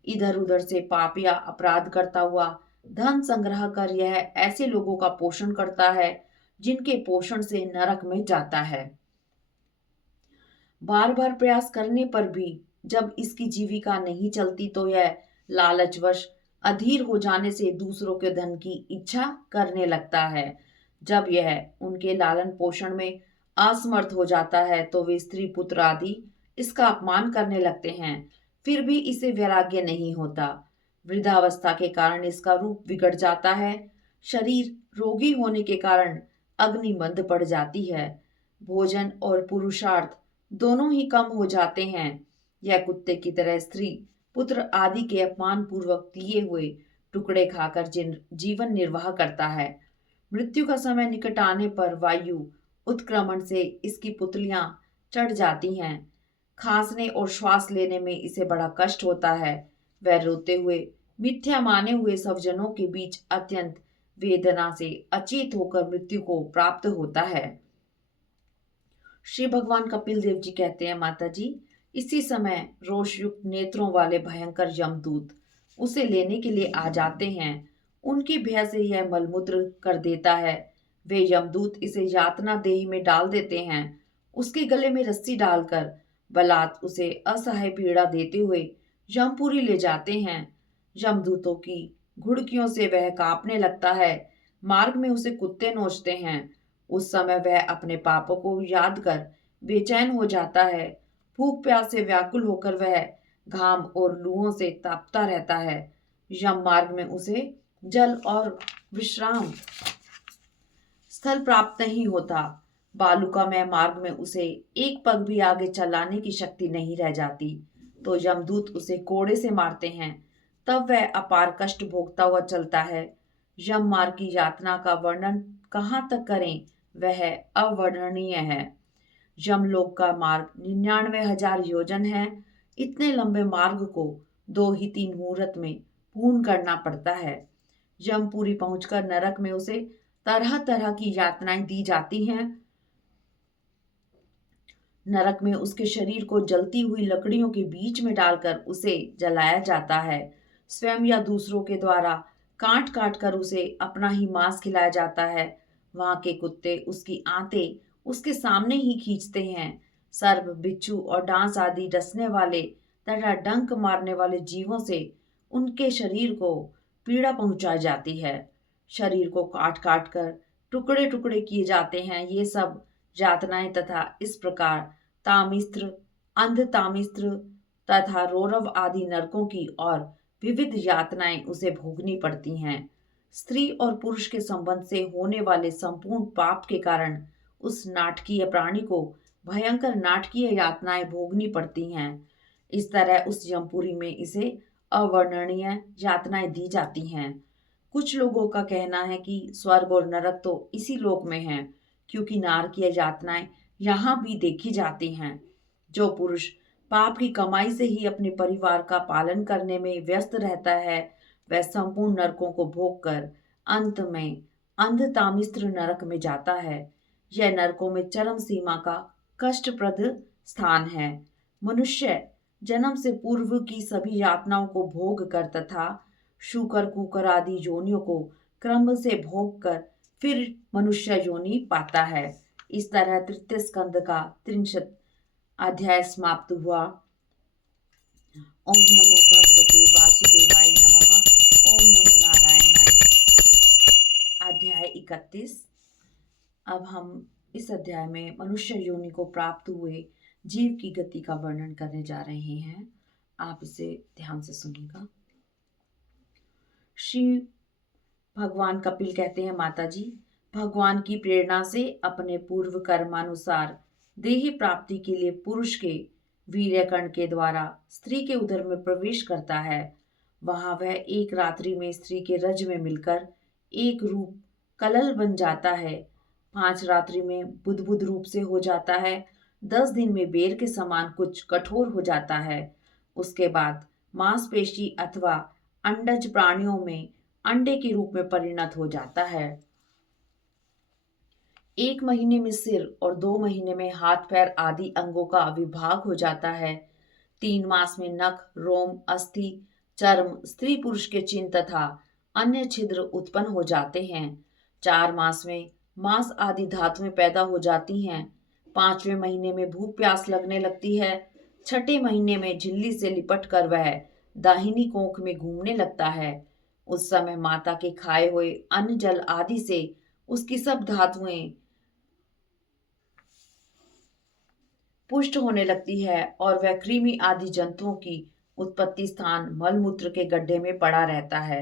इधर उधर से पाप या अपराध करता हुआ धन संग्रह कर यह ऐसे लोगों का पोषण करता है जिनके पोषण से नरक में जाता है। बार बार प्रयास करने पर भी जब इसकी जीविका नहीं चलती तो यह लालचवश अधीर हो जाने से दूसरों के धन की इच्छा करने लगता है। जब यह उनके लालन पोषण में असमर्थ हो जाता है तो वे स्त्री पुत्र आदि इसका अपमान करने लगते हैं। फिर भी इसे वैराग्य नहीं होता। वृद्धावस्था के कारण इसका रूप बिगड़ जाता है। शरीर रोगी होने के कारण अग्नि मंद पड़ जाती है। भोजन और पुरुषार्थ दोनों ही कम हो जाते हैं। यह कुत्ते की तरह स्त्री पुत्र आदि के अपमान पूर्वक दिए हुए टुकड़े खाकर जीवन निर्वाह करता है। मृत्यु का समय निकट आने पर वायु उत्क्रमण से इसकी पुतलियां चढ़ जाती हैं। खांसने और श्वास लेने में इसे बड़ा कष्ट होता है। वह रोते हुए मिथ्या माने हुए सब जनों के बीच अत्यंत वेदना से अचेत होकर मृत्यु को प्राप्त होता है। श्री भगवान कपिल देव जी कहते हैं, माता जी, इसी समय रोष युक्त नेत्रों वाले भयंकर यमदूत उसे लेने के लिए आ जाते हैं। उनकी भय से यह मलमूत्र कर देता है। वे यमदूत इसे यातना देह में डाल देते हैं। उसके गले में रस्सी डालकर बलात् उसे असहाय पीड़ा देते हुए यमपुरी ले जाते हैं। यमदूतों की घुड़कियों से वह कांपने लगता है। मार्ग में उसे कुत्ते नोचते हैं। उस समय वह अपने पापों को याद कर बेचैन हो जाता है। भूख प्यास से व्याकुल होकर वह घाम और लूओं से तापता रहता है। यम मार्ग में उसे जल और विश्राम स्थल प्राप्त नहीं होता। बालुकामय मार्ग में उसे एक पग भी आगे चलाने की शक्ति नहीं रह जाती तो यमदूत उसे कोड़े से मारते हैं। तब वह अपार कष्ट भोगता हुआ चलता है। यम मार्ग की यातना का वर्णन कहाँ तक करें, वह अवर्णनीय है। यमलोक का मार्ग 99,000 योजन है। इतने लंबे मार्ग को 2 ही 3 मुहूर्त में पूर्ण करना पड़ता है। यमपुरी पहुंचकर नरक में उसे तरह तरह की यातनाएं दी जाती हैं। नरक में उसके शरीर को जलती हुई लकड़ियों के बीच में डालकर उसे जलाया जाता है। स्वयं या दूसरों के द्वारा काट काट कर उसे अपना ही मांस खिलाया जाता है। वहां के कुत्ते उसकी आंतें उसके सामने ही खींचते हैं। सर्प, बिच्छू और डांस आदि डसने वाले तथा डंक मारने वाले जीवों से उनके शरीर को पीड़ा पहुंचाई जाती है। शरीर को काट काट कर टुकड़े टुकड़े किए जाते हैं। ये सब यातनाएं तथा इस प्रकार तामिस्त्र, अंध तामिस्त्र तथा रौरव आदि नरकों की और विविध यातनाएं उसे भोगनी पड़ती हैं। स्त्री और पुरुष के संबंध से होने वाले संपूर्ण पाप के कारण उस नाटकीय प्राणी को भयंकर नाटकीय यातनाएं भोगनी पड़ती हैं। इस तरह उस यमपुरी में इसे अवर्णनीय यातनाएं दी जाती हैं। कुछ लोगों का कहना है कि स्वर्ग और नरक तो इसी लोक में हैं, क्योंकि नारकीय यातनाएं यहाँ भी देखी जाती हैं। जो पुरुष पाप की कमाई से ही अपने परिवार का पालन करने में व्यस्त रहता है, वह संपूर्ण नरकों को भोग कर अंत में अंधतामिस्त्र नरक में जाता है। यह नरकों में चरम सीमा का कष्टप्रद स्थान है। मनुष्य जन्म से पूर्व की सभी यातनाओं को भोग कर तथा शूकर, कुकर आदि योनियों को क्रम से भोग कर फिर मनुष्य योनि पाता है। इस तरह तृतीय स्कंद का 63 अध्याय समाप्त हुआ। ओम नमो भगवते वासुदेवाय नमः। ओम नमो नारायणाय। अध्याय 31। अब हम इस अध्याय में मनुष्य योनि को प्राप्त हुए जीव की गति का वर्णन करने जा रहे हैं। आप इसे ध्यान से सुनिएगा। श्री भगवान कपिल कहते हैं, माता जी, भगवान की प्रेरणा से अपने पूर्व कर्मानुसार देही प्राप्ति के लिए पुरुष के वीर्यकर्ण के द्वारा स्त्री के उदर में प्रवेश करता है। वहां वह एक रात्रि में स्त्री के रज में मिलकर एक रूप कलल बन जाता है। 5 रात्रि में बुद्बुद रूप से हो जाता है। 10 दिन में बेर के समान कुछ कठोर हो जाता है। उसके बाद मांसपेशी अथवा अंडज प्राणियों में अंडे के रूप में परिणत हो जाता है। 1 महीने में सिर और 2 महीने में हाथ पैर आदि अंगों का विभाग हो जाता है। 3 मास में नख, रोम, अस्थि, चर्म, स्त्री पुरुष के चिन्ह तथा अन्य छिद्र उत्पन्न हो जाते हैं। 4 मास में मांस आदि धातुएं पैदा हो जाती हैं। 5वें महीने में भूख प्यास लगने लगती है। 6ठे महीने में झिल्ली से लिपट कर वह दाहिनी कोख में घूमने लगता है। उस समय माता के खाए हुए अन्न जल आदि से उसकी सब धातुएं पुष्ट होने लगती है और वह कृमि आदि जंतुओं की उत्पत्ति स्थान मलमूत्र के गड्ढे में पड़ा रहता है।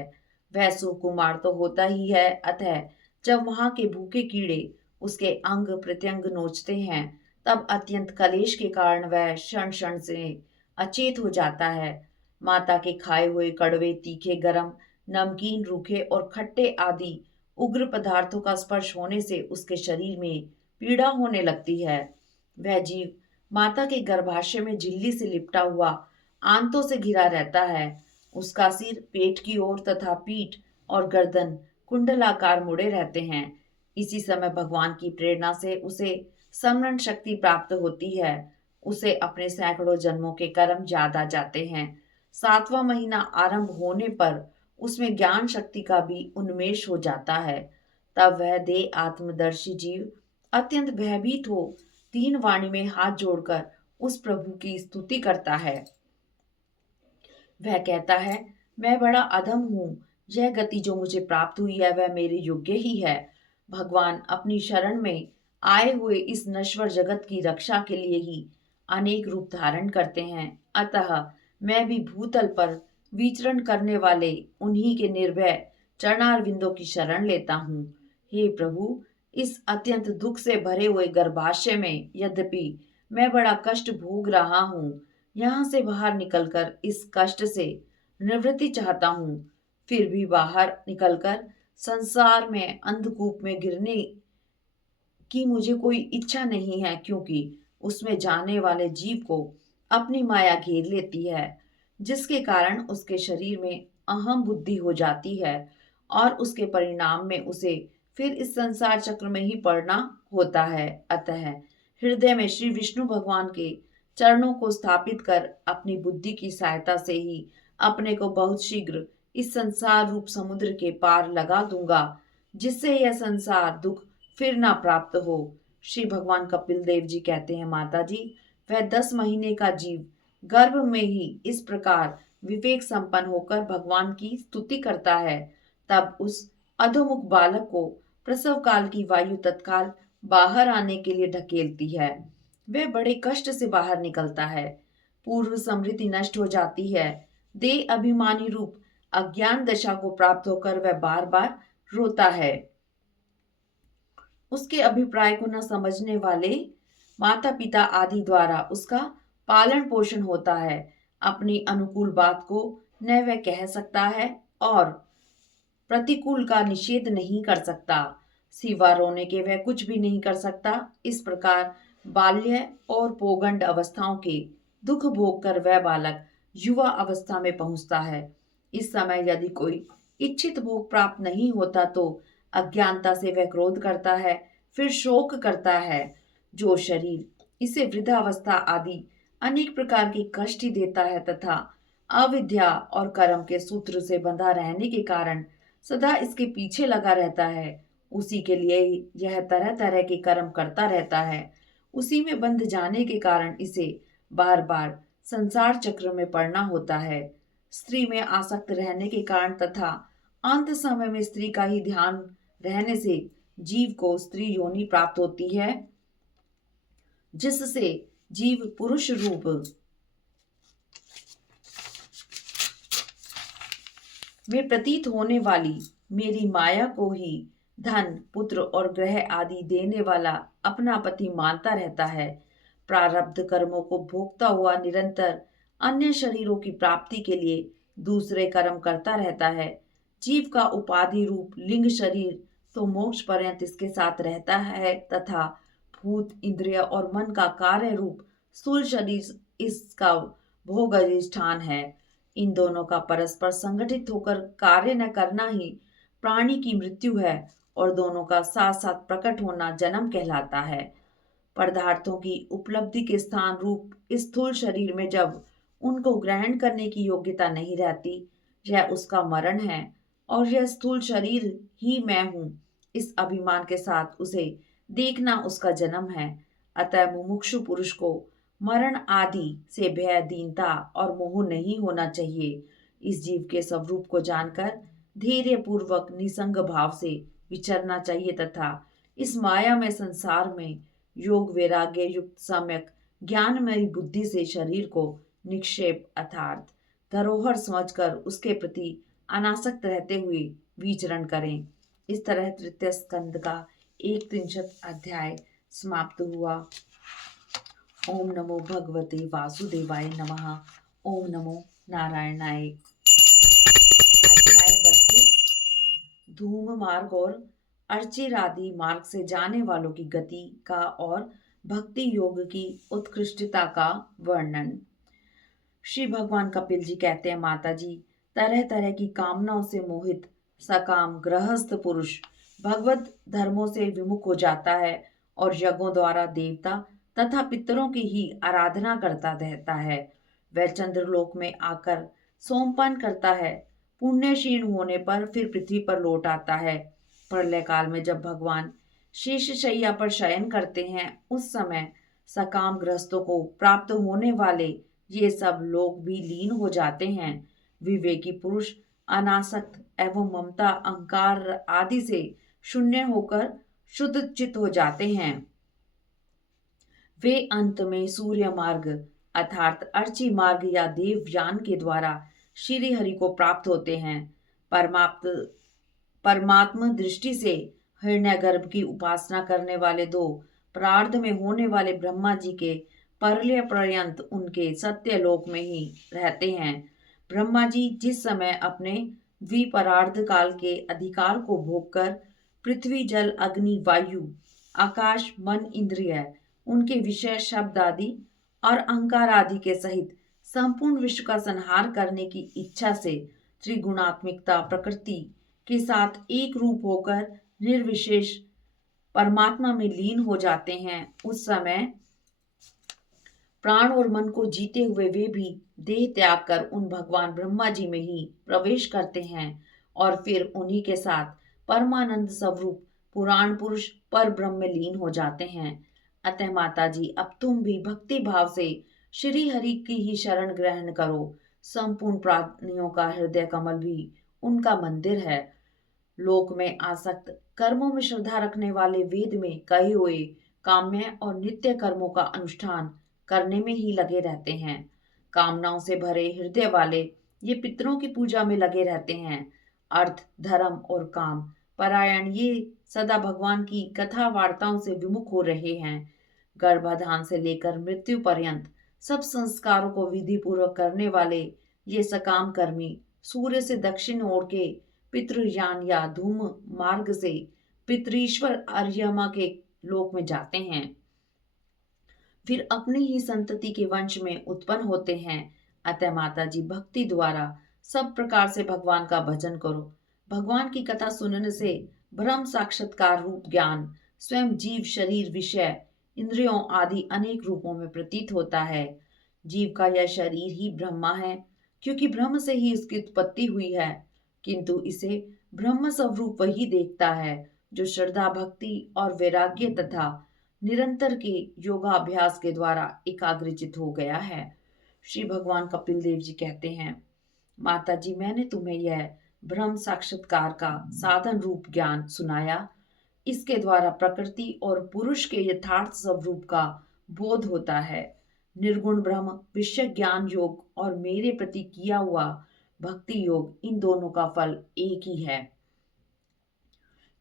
वह सुकुमार तो होता ही है, अतः जब वहां के भूखे कीड़े उसके अंग प्रत्यंग नोचते हैं, तब अत्यंत कलेश के कारण वह क्षण क्षण से अचेत हो जाता है। माता के खाए हुए कड़वे, तीखे, गरम, नमकीन, रूखे और खट्टे आदि उग्र पदार्थों का स्पर्श होने से उसके शरीर में पीड़ा होने लगती है। वह जीव माता के गर्भाशय में झिल्ली से लिपटा हुआ आंतों से घिरा रहता है। उसका सिर पेट की ओर तथा पीठ और गर्दन कुंडलाकार मुड़े रहते हैं। इसी समय भगवान की प्रेरणा से उसे स्मरण शक्ति प्राप्त होती है। उसे अपने सैकड़ों जन्मों के कर्म याद आ जाते हैं। 7वां महीना आरंभ होने पर उसमें ज्ञान शक्ति का भी उन्मेष हो जाता है। तब वह देह आत्मदर्शी जीव अत्यंत भयभीत हो 3 वाणी में हाथ जोड़कर उस प्रभु की स्तुति करता है। वह कहता है, मैं बड़ा अधम हूँ। यह गति जो मुझे प्राप्त हुई है वह मेरे योग्य ही है। भगवान अपनी शरण में आए हुए इस नश्वर जगत की रक्षा के लिए ही अनेक रूप धारण करते हैं। अतः मैं भी भूतल पर विचरण करने वाले उन्हीं के निर्भय चरणारविंदों की शरण लेता हूँ। हे प्रभु, इस अत्यंत दुख से भरे हुए गर्भाशय में यद्यपि मैं बड़ा कष्ट भोग रहा हूँ, यहाँ से बाहर निकलकर इस कष्ट से निवृत्ति चाहता हूँ। फिर भी बाहर निकलकर संसार में अंधकूप में गिरने की मुझे कोई इच्छा नहीं है, क्योंकि उसमें जाने वाले जीव को अपनी माया घेर लेती है, जिसके कारण उसके शरीर में अहम बुद्धि हो जाती है और उसके परिणाम में उसे फिर इस संसार चक्र में ही पड़ना होता है। अतः हृदय में श्री विष्णु भगवान के चरणों को स्थापित कर अपनी बुद्धि की सहायता से ही अपने को बहुत शीघ्र इस संसार रूप समुद्र के पार लगा दूंगा, जिससे यह संसार दुख फिर ना प्राप्त हो। श्री भगवान कपिल देव जी कहते हैं, माता जी, वह 10 महीने का जीव गर्भ में ही इस प्रकार विवेक संपन्न होकर भगवान की स्तुति करता है, तब उस अधोमुख बालक को प्रसव काल की वायु तत्काल बाहर आने के लिए ढकेलती है। वह बड़े कष्ट से बाहर निकलता है। पूर्व समृद्धि नष्ट हो जाती है। देह अभिमानी रूप अज्ञान दशा को प्राप्त होकर वह बार बार रोता है। उसके अभिप्राय को न समझने वाले माता पिता आदि द्वारा उसका पालन पोषण होता है। अपनी अनुकूल बात को न वह कह सकता है और प्रतिकूल का निषेध नहीं कर सकता। सिवा रोने के वह कुछ भी नहीं कर सकता। इस प्रकार बाल्य और पौगंड अवस्थाओं के दुख भोग कर वह बालक युवा अवस्था में पहुंचता है। इस समय यदि कोई इच्छित भोग प्राप्त नहीं होता तो अज्ञानता से वह क्रोध करता है, फिर शोक करता है। जो शरीर इसे वृद्धावस्था आदि अनेक प्रकार की कष्ट देता है तथा अविद्या और कर्म के सूत्र से बंधा रहने के कारण सदा इसके पीछे लगा रहता है, उसी के लिए यह तरह तरह के कर्म करता रहता है। उसी में बंध जाने के कारण इसे बार बार संसार चक्र में पड़ना होता है। स्त्री में आसक्त रहने के कारण तथा अंत समय में स्त्री का ही ध्यान रहने से जीव को स्त्री योनि प्राप्त होती है, जिससे जीव पुरुष रूप में प्रतीत होने वाली मेरी माया को ही धन, पुत्र और ग्रह आदि देने वाला अपना पति मानता रहता है। प्रारब्ध कर्मों को भोगता हुआ निरंतर अन्य शरीरों की प्राप्ति के लिए दूसरे कर्म करता रहता है। जीव का उपाधि रूप लिंग शरीर तो मोक्ष पर्यंत इसके साथ रहता है तथा भूत, इंद्रिय और मन का कार्य रूप स्थूल शरीर इसका भोग अधिष्ठान है। इन दोनों का परस्पर संगठित होकर कार्य न करना ही प्राणी की मृत्यु है और दोनों का साथ साथ प्रकट होना जन्म कहलाता है। पदार्थों की उपलब्धि के स्थान रूप इस स्थूल शरीर में जब उनको ग्रहण करने की योग्यता नहीं रहती, यह उसका मरण है और यह स्थूल शरीर ही मैं हूँ, इस अभिमान के साथ उसे देखना उसका जन्म है। अतः मुमुक्षु पुरुष को मरण आदि से भय, दीनता और मोह नहीं होना चाहिए। इस जीव के स्वरूप को जानकर धैर्य पूर्वक निसंग भाव से विचरना चाहिए तथा इस माया में संसार में योग वैराग्य युक्त सम्यक ज्ञानमयी बुद्धि से शरीर को निक्षेप अर्थात धरोहर समझकर उसके प्रति अनासक्त रहते हुए विचरण करें। इस तरह तृतीय स्कंद का 31 अध्याय समाप्त हुआ। ओम नमो भगवते वासुदेवाय नमः। ओम नमो नारायणाय। अध्याय 32 धूम मार्ग और अर्चिरादि मार्ग से जाने वालों की गति का और भक्ति योग की उत्कृष्टता का वर्णन। श्री भगवान कपिल जी कहते हैं, माता जी, तरह तरह की कामनाओं से मोहित सकाम गृहस्थ पुरुष भगवत धर्मों से विमुख हो जाता है और यज्ञों द्वारा देवता तथा पितरों की ही आराधना करता रहता है। वह चंद्रलोक में आकर सोमपान करता है। पुण्य क्षीण होने पर फिर पृथ्वी पर लौट आता है। प्रलय काल में जब भगवान शेष शैया पर शयन करते हैं, उस समय सकाम गृहस्थों को प्राप्त होने वाले ये सब लोग भी लीन हो जाते हैं। विवेकी पुरुष अनासक्त एवं ममता, अहंकार आदि से शून्य होकर शुद्ध चित्त हो जाते हैं। वे अंत में सूर्य मार्ग अर्थात अर्ची मार्ग या देव ज्ञान के द्वारा श्री हरि को प्राप्त होते हैं। परमात्म दृष्टि से हिरण्यगर्भ की उपासना करने वाले दो प्रार्ध में होने वाले ब्रह्मा जी के परलय पर्यंत उनके सत्य लोक में ही रहते हैं। ब्रह्मा जी जिस समय अपने द्विपरार्ध काल के अधिकार को भोगकर पृथ्वी, जल, अग्नि, वायु, आकाश, मन, इंद्रिय, उनके विषय, शब्द आदि और अहंकार आदि के सहित संपूर्ण विश्व का संहार करने की इच्छा से त्रिगुणात्मिकता प्रकृति के साथ एक रूप होकर निर्विशेष परमात्मा में लीन हो जाते हैं, उस समय प्राण और मन को जीते हुए वे भी देह त्याग कर उन भगवान ब्रह्मा जी में ही प्रवेश करते हैं और फिर उन्हीं के साथ परमानंद स्वरूप पुराण पुरुष पर ब्रह्म में लीन हो जाते हैं। अतः माता जी, अब तुम भी भक्ति भाव से श्री हरि की ही शरण ग्रहण करो। संपूर्ण प्राणियों का हृदय कमल भी उनका मंदिर है। लोक में आसक्त, कर्मों में श्रद्धा रखने वाले वेद में कहे हुए काम्य और नित्य कर्मों का अनुष्ठान करने में ही लगे रहते हैं। कामनाओं से भरे हृदय वाले ये पितरों की पूजा में लगे रहते हैं। अर्थ, धर्म और काम परायण ये सदा भगवान की कथा वार्ताओं से विमुख हो रहे हैं। गर्भाधान से लेकर मृत्यु पर्यंत सब संस्कारों को विधि पूर्वक करने वाले ये सकाम कर्मी सूर्य से दक्षिण ओर के पितृयान या धूम मार्ग से पितरीश्वर अर्यमा के लोक में जाते हैं, फिर अपनी ही संतति के वंश में उत्पन्न होते हैं। अतः माता जी, भक्ति द्वारा सब प्रकार से भगवान का भजन करो। भगवान की कथा सुनने से ब्रह्म साक्षात्कार रूप ज्ञान स्वयं जीव, शरीर, विषय, इंद्रियों आदि अनेक रूपों में प्रतीत होता है। जीव का यह शरीर ही ब्रह्मा है, क्योंकि ब्रह्म से ही उसकी उत्पत्ति हुई है। किंतु इसे ब्रह्म स्वरूप वही देखता है जो श्रद्धा, भक्ति और वैराग्य तथा निरंतर के योगाभ्यास के द्वारा एकाग्रचित हो गया है। श्री भगवान कपिल देव जी कहते हैं, माता जी, मैंने तुम्हें यह ब्रह्म साक्षात्कार का साधन रूप ज्ञान सुनाया। इसके द्वारा प्रकृति और पुरुष के यथार्थ स्वरूप का बोध होता है। निर्गुण ब्रह्म विषय ज्ञान योग और मेरे प्रति किया हुआ भक्ति योग, इन दोनों का फल एक ही है।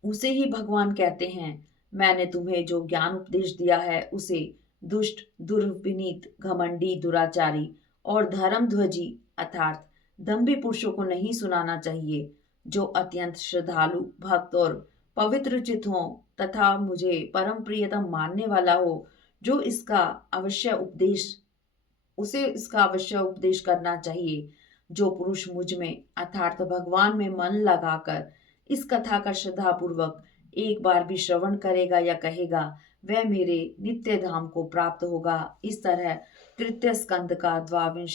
उसे ही भगवान कहते हैं, मैंने तुम्हें जो ज्ञान उपदेश दिया है उसे दुष्ट, दुर्विनीत, घमंडी, दुराचारी और धर्मध्वजी अर्थात दंभी पुरुषों को नहीं सुनाना चाहिए। जो अत्यंत श्रद्धालु, भक्त और पवित्र चित हो तथा मुझे परम प्रियतम मानने वाला हो, जो उसे इसका अवश्य उपदेश करना चाहिए। जो पुरुष मुझ में अर्थात भगवान में मन लगाकर इस कथा का श्रद्धा पूर्वक एक बार भी श्रवण करेगा या कहेगा, वह मेरे नित्य धाम को प्राप्त होगा। इस तरह तृतीय स्कंद का 22वां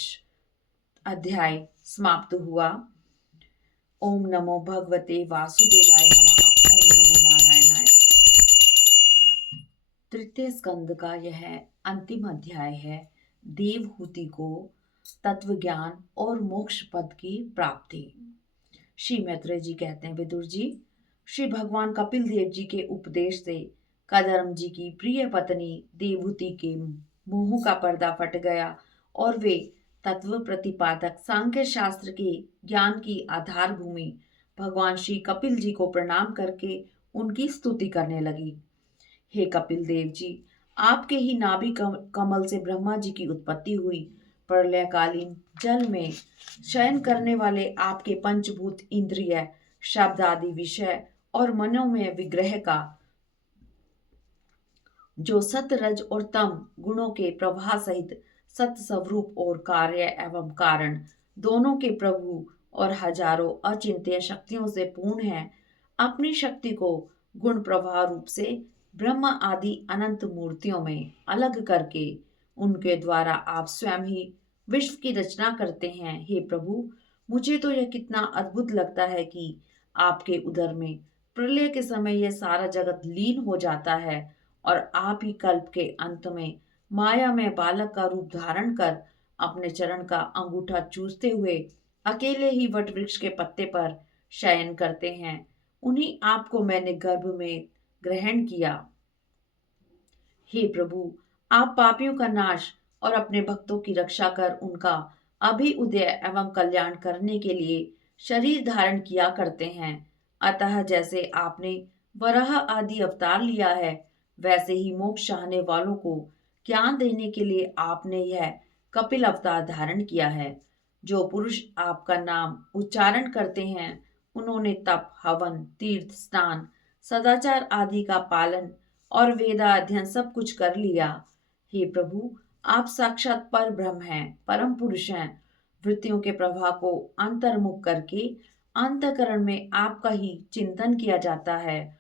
अध्याय समाप्त हुआ। ओम नमो भगवते वासुदेवाय नमः। ओम नमो नारायणाय। तृतीय स्कंद का यह अंतिम अध्याय है, देवहूति को तत्व ज्ञान और मोक्ष पद की प्राप्ति। श्री मैत्रेय जी कहते हैं, विदुर जी, श्री भगवान कपिल देव जी के उपदेश से कदर्म जी की प्रिय पत्नी देवहूति के मोह का पर्दा फट गया और वे तत्व प्रतिपादक सांख्य शास्त्र के ज्ञान की आधार भूमि भगवान श्री कपिल जी को प्रणाम करके उनकी स्तुति करने लगी। हे कपिल देव जी, आपके ही नाभि कमल से ब्रह्मा जी की उत्पत्ति हुई। प्रलयकालीन जल में शयन करने वाले आपके पंचभूत इंद्रिय, शब्द आदि विषय और मनोमय विग्रह का जो सत, रज और तम गुणों के प्रवाह सहित सत स्वरूप और कार्य एवं कारण दोनों के प्रभु और हजारों अचिंत्य शक्तियों से पूर्ण है, अपनी शक्ति को गुण प्रवाह रूप से ब्रह्म आदि अनंत मूर्तियों में अलग करके उनके द्वारा आप स्वयं ही विश्व की रचना करते हैं। हे प्रभु, मुझे तो यह कितना अद्भुत लगता है कि आपके उदर में प्रलय के समय यह सारा जगत लीन हो जाता है और आप ही कल्प के अंत में माया में बालक का रूप धारण कर अपने चरण का अंगूठा चूसते हुए अकेले ही वट वृक्ष के पत्ते पर शयन करते हैं। उन्हीं आपको मैंने गर्भ में ग्रहण किया। हे प्रभु, आप पापियों का नाश और अपने भक्तों की रक्षा कर उनका अभ्युदय एवं कल्याण करने के लिए शरीर धारण किया करते हैं। अतः जैसे आपने वराह आदि अवतार लिया है, वैसे ही मोक्ष चाहने वालों को ज्ञान देने के लिए आपने यह कपिल अवतार धारण किया है। जो पुरुष आपका नाम उच्चारण करते हैं, उन्होंने तप, हवन, तीर्थ स्नान, सदाचार आदि का पालन और वेदा अध्ययन सब कुछ कर लिया। हे प्रभु, आप साक्षात पर ब्रह्म हैं, परम पुरुष हैं। वृत्तियों के प्रवाह को अंतर्मुख करके अंतःकरण में आपका ही चिंतन किया जाता है।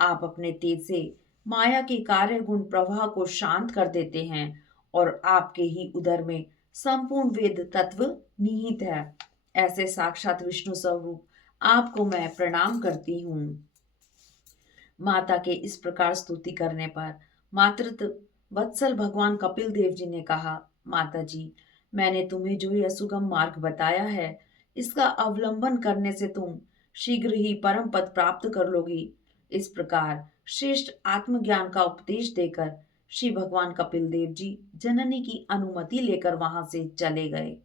आप अपने तेज से माया के कार्य गुण प्रवाह को शांत कर देते हैं और आपके ही उदर में संपूर्ण वेद तत्व निहित है। ऐसे साक्षात विष्णु स्वरूप आपको मैं प्रणाम करती हूँ। माता के इस प्रकार स्तुति करने पर मातृत्व वत्सल भगवान कपिल देव जी ने कहा, माता जी, मैंने तुम्हें जो यह सुगम मार्ग बताया है, इसका अवलंबन करने से तुम शीघ्र ही परम पद प्राप्त कर लोगी। इस प्रकार श्रेष्ठ आत्मज्ञान का उपदेश देकर श्री भगवान कपिल देव जी जननी की अनुमति लेकर वहां से चले गए।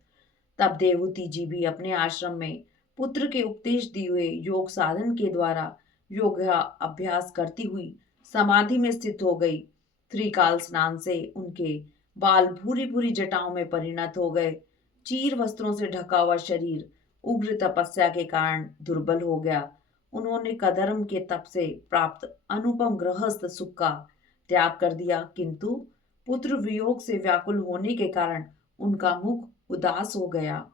तब देवहूति जी भी अपने आश्रम में पुत्र के उपदेश दिए हुए योग साधन के द्वारा योग अभ्यास करती हुई समाधि में स्थित हो गई। त्रिकाल स्नान से उनके बाल भूरी भूरी जटाओं में परिणत हो गए। चीर वस्त्रों से ढका हुआ शरीर उग्र तपस्या के कारण दुर्बल हो गया। उन्होंने कदर्म के तप से प्राप्त अनुपम गृहस्थ सुख का त्याग कर दिया, किंतु पुत्र वियोग से व्याकुल होने के कारण उनका मुख उदास हो गया।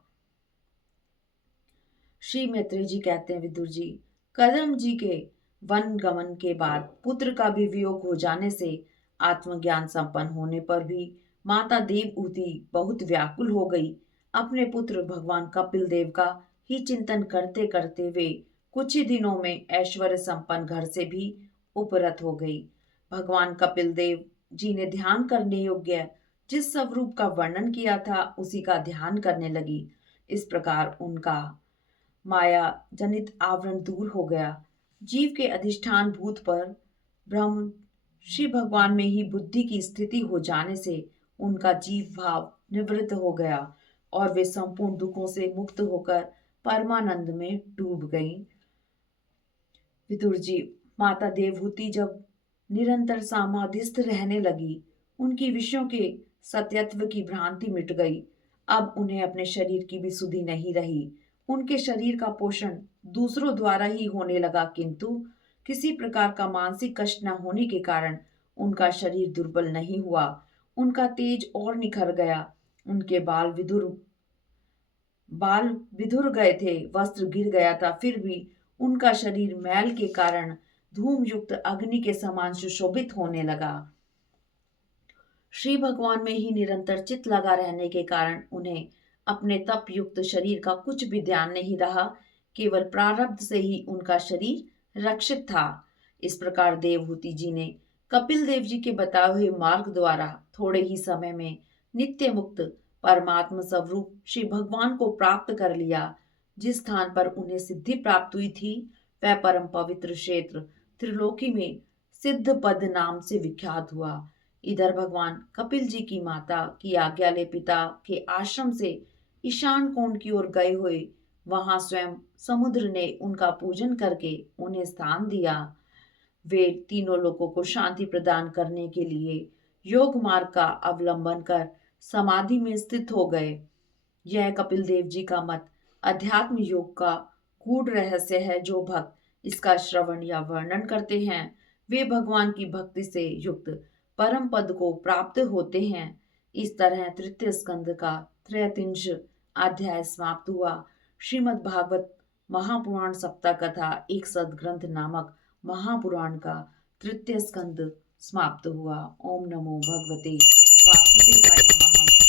श्री मैत्रेय जी कहते हैं, विदुर जी, कदम जी के वन गमन के बाद पुत्र का भी वियोग हो जाने से आत्मज्ञान संपन्न होने पर भी माता देवहूति बहुत व्याकुल हो गई। अपने पुत्र भगवान कपिल देव का ही चिंतन करते करते वे कुछ ही दिनों में ऐश्वर्य संपन्न घर से भी उपरत हो गई। भगवान कपिल देव जी ने ध्यान करने योग्य जिस स्वरूप का वर्णन किया था उसी का ध्यान करने लगी। इस प्रकार उनका माया जनित आवरण दूर हो गया। जीव के अधिष्ठान भूत पर ब्रह्म श्री भगवान में ही बुद्धि की स्थिति हो जाने से उनका जीव भाव निवृत्त हो गया और वे संपूर्ण दुखों से मुक्त होकर परमानंद में डूब गईं। विदुर जी, माता देवहूति जब निरंतर समाधिस्थ रहने लगी, उनकी विषयों के सत्यत्व की भ्रांति मिट गई। अब उन्हें अपने शरीर की भी सुधि नहीं रही। उनके शरीर का पोषण दूसरों द्वारा ही होने लगा, किंतु किसी प्रकार का मानसिक कष्ट न होने के कारण उनका शरीर दुर्बल नहीं हुआ। उनका तेज और निखर गया। उनके बाल विधुर गए थे, वस्त्र गिर गया था, फिर भी उनका शरीर मैल के कारण धूम युक्त अग्नि के समान सुशोभित होने लगा। श्री भगवान में ही निरंतर चित लगा रहने के कारण उन्हें अपने तप युक्त शरीर का कुछ भी ध्यान नहीं रहा। केवल प्रारब्ध से ही उनका शरीर रक्षित था। इस प्रकार देवहूति जी ने कपिल देव जी के बताए हुए मार्ग द्वारा थोड़े ही समय में नित्य मुक्त परमात्म स्वरूप श्री भगवान को प्राप्त कर लिया। जिस स्थान पर उन्हें सिद्धि प्राप्त हुई थी वह परम पवित्र क्षेत्र त्रिलोकी में सिद्ध पद नाम से विख्यात हुआ। इधर भगवान कपिल जी की माता की आज्ञा ले पिता के आश्रम से ईशान कोण की ओर गए हुए वहां स्वयं समुद्र ने उनका पूजन करके उन्हें स्थान दिया। वे तीनों लोगों को शांति प्रदान करने के लिए योग मार्ग का अवलंबन कर समाधि में स्थित हो गए। यह कपिल देव जी का मत अध्यात्म योग का गूढ़ रहस्य है। जो भक्त इसका श्रवण या वर्णन करते हैं वे भगवान की भक्ति से युक्त परम पद को प्राप्त होते हैं। इस तरह तृतीय स्कंद का 33 अध्याय समाप्त हुआ। श्रीमद् भागवत महापुराण सप्ताह कथा एक सदग्रंथ नामक महापुराण का तृतीय स्कंद समाप्त हुआ। ओम नमो भगवते वासुदेवाय नमः।